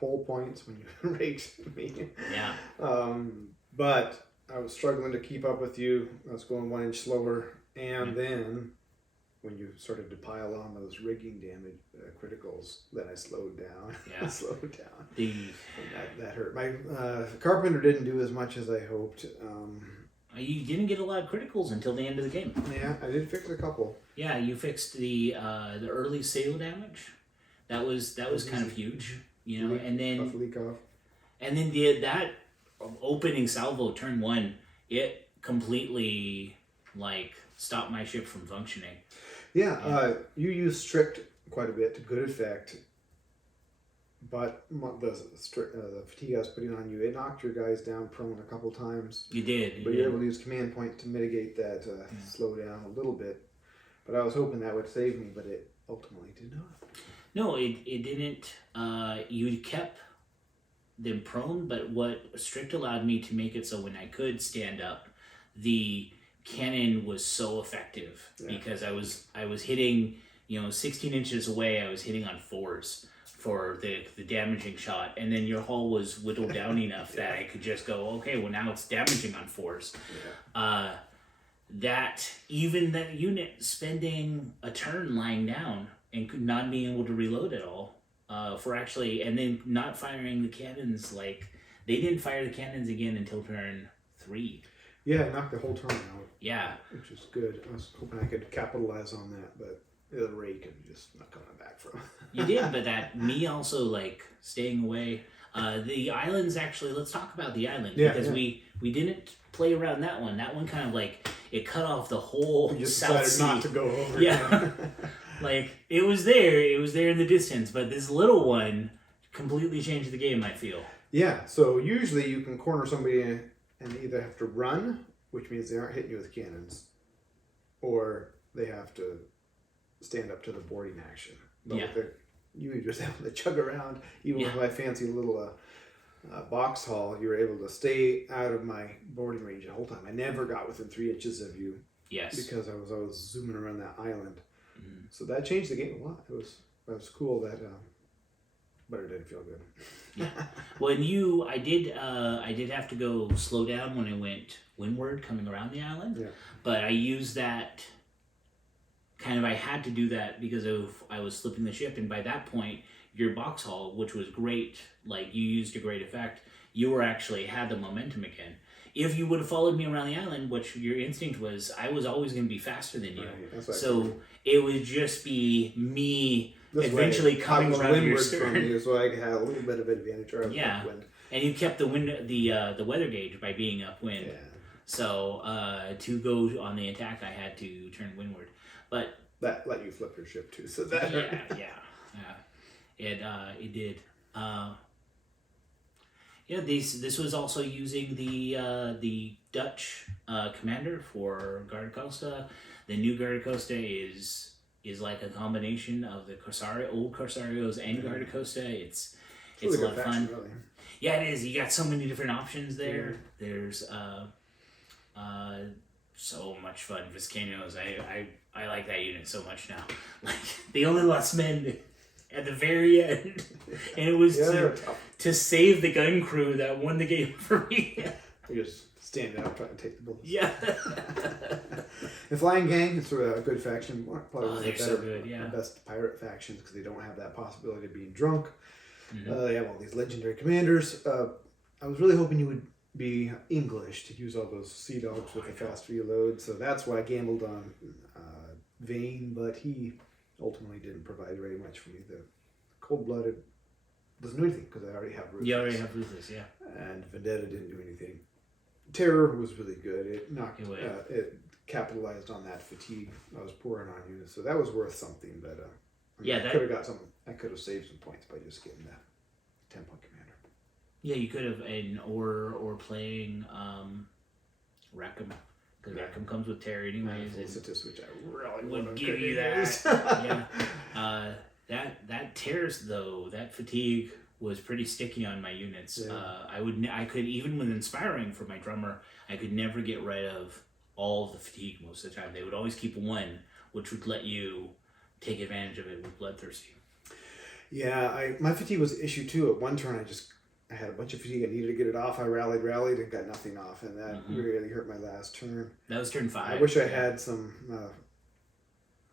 hull points when you raked me. Yeah. But I was struggling to keep up with you. I was going 1 inch slower, and then when you started to pile on those rigging damage criticals, then I slowed down. Yeah. That hurt. My carpenter didn't do as much as I hoped. You didn't get a lot of criticals until the end of the game. Yeah, I did fix a couple. Yeah, you fixed the early sail damage. That was kind of huge, you know. And then leak off. And then that opening salvo turn 1, it completely stopped my ship from functioning. Yeah. You use strict quite a bit to good effect, but the fatigue I was putting on you, it knocked your guys down prone a couple times. You did. But you're able to use command point to mitigate that slow down a little bit. But I was hoping that would save me, but it ultimately did not. No, it didn't. You kept them prone, but what strict allowed me to make it so when I could stand up, the cannon was so effective because I was hitting 16 inches away. I was hitting on 4s for the damaging shot, and then your hull was whittled down enough that I could just go, okay, well now it's damaging on 4s. That unit spending a turn lying down and not being able to reload at all and then not firing the cannons, they didn't fire the cannons again until turn 3. Yeah, I knocked the whole turn out. Yeah. Which is good. I was hoping I could capitalize on that, but the rake I'm just not coming back from. You did, but me also staying away. The islands actually, let's talk about the island because we didn't play around that one. That one kind of it cut off the whole we just South decided Sea. Not to go over. Yeah. It was there in the distance, but this little one completely changed the game, I feel. Yeah, so usually you can corner somebody and they either have to run, which means they aren't hitting you with cannons, or they have to stand up to the boarding action. But you just have to chug around. Even with my fancy little box haul, you were able to stay out of my boarding range the whole time. I never got within 3 inches of you. Yes. Because I was zooming around that island. So that changed the game a lot. It was cool that, but it didn't feel good. Yeah. When I did have to go slow down when I went windward coming around the island. Yeah. But I used that I had to do that because I was flipping the ship, and by that point, your box haul, which was great, like you used a great effect, you were actually had the momentum again. If you would have followed me around the island, which your instinct was, I was always going to be faster than you. Right, so it would just be me eventually coming around your stern. From you, so I had a little bit of advantage. Or upwind. And you kept the weather gauge by being upwind. Yeah. So to go on the attack, I had to turn windward. But that let you flip your ship too. So that it did. This was also using the Dutch commander for Guarda Costa. The new Guarda Costa is like a combination of the old Corsarios and Guarda Costa. It's really a lot of fun. Really. Yeah, it is. You got so many different options there. Yeah. There's so much fun. Vizcanos. I like that unit so much now. Like they only lost men at the very end, and it was to save the gun crew that won the game for me. You just stand out trying to take the bullets. Yeah. The Flying Gang is sort of a good faction. Probably one of the better, so good, yeah. Best pirate factions because they don't have that possibility of being drunk. They have all these legendary commanders. I was really hoping you would be English to use all those sea dogs with the fast reload, so that's why I gambled on Vane, but he ultimately didn't provide very much for me. The Cold-Blooded doesn't do anything because I already have Ruthless. You already have Ruthless, yeah. And Vendetta didn't do anything. Terror was really good. It knocked it capitalized on that fatigue I was pouring on you, so that was worth something. But I could have got some. I could have saved some points by just getting that 10-point commander. Yeah, you could have, or playing Rackham, because Rackham comes with Terror anyways. Felicitas, which I really would give you that. Yeah, that Terrors though, that fatigue was pretty sticky on my units. Yeah. I could even with inspiring for my drummer, I could never get rid of all of the fatigue most of the time. They would always keep one, which would let you take advantage of it with Bloodthirsty. Yeah, my fatigue was an issue too. At one turn, I had a bunch of fatigue. I needed to get it off. I rallied, and got nothing off, and that really hurt my last turn. That was turn 5. I wish I had some.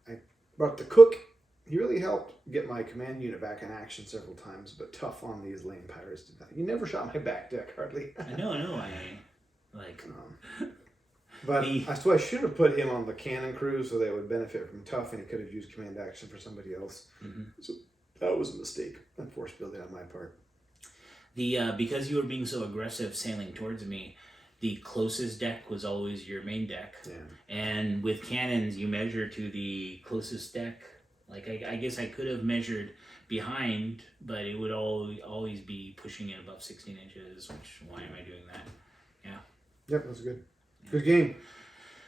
I brought the cook. He really helped get my command unit back in action several times, but tough on these lane pirates did nothing. He never shot my back deck hardly. I know. I like. But I should have put him on the cannon crew so they would benefit from tough, and he could have used command action for somebody else. So that was a mistake, unforced building on my part. Because you were being so aggressive sailing towards me, the closest deck was always your main deck. Yeah. And with cannons, you measure to the closest deck. Like I guess I could have measured behind, but it would always be pushing it above 16 inches. Which why am I doing that? Yeah. Yep, that was good. Good game.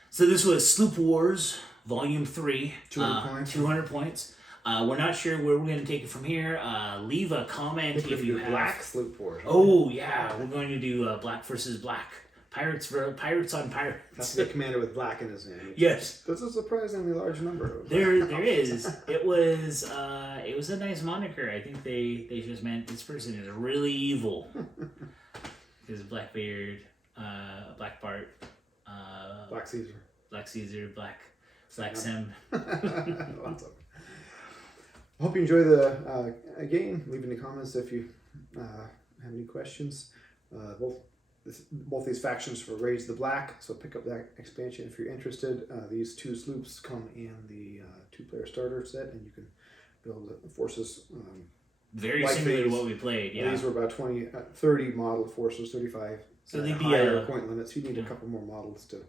So this was Sloop Wars Volume 3. 200 points. 200 points. We're not sure where we're going to take it from here. Leave a comment if you have. Black Sloop Wars. Oh yeah, we're going to do Black versus Black. Pirates on Pirates. That's the commander with black in his name. Yes. That's a surprisingly large number. There is. It was a nice moniker. I think they just meant this person is really evil. Because Blackbeard, Black Bart, Black Caesar, Black Sam. Awesome. I hope you enjoy the game. Leave in the comments if you have any questions. Both these factions were Raise the Black, so pick up that expansion if you're interested. These 2 sloops come in the 2-player starter set, and you can build forces. Very similar to what we played, yeah. These were about 30 model forces, 35. So they'd be higher point limits. You need a couple more models to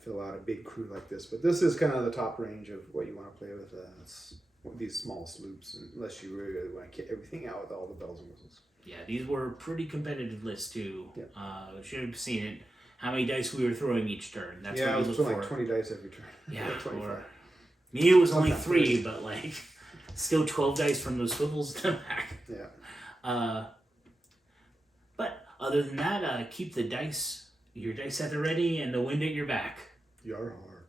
fill out a big crew like this. But this is kind of the top range of what you want to play with these small sloops, unless you really want to kit everything out with all the bells and whistles. Yeah, these were pretty competitive lists too. Yeah. Should have seen it. How many dice we were throwing each turn. That's what you look for. Like 20 dice every turn. Yeah, or me it was only 3, but like still 12 dice from those swivels to the back. Yeah. But other than that, keep your dice at the ready and the wind at your back. Yar har.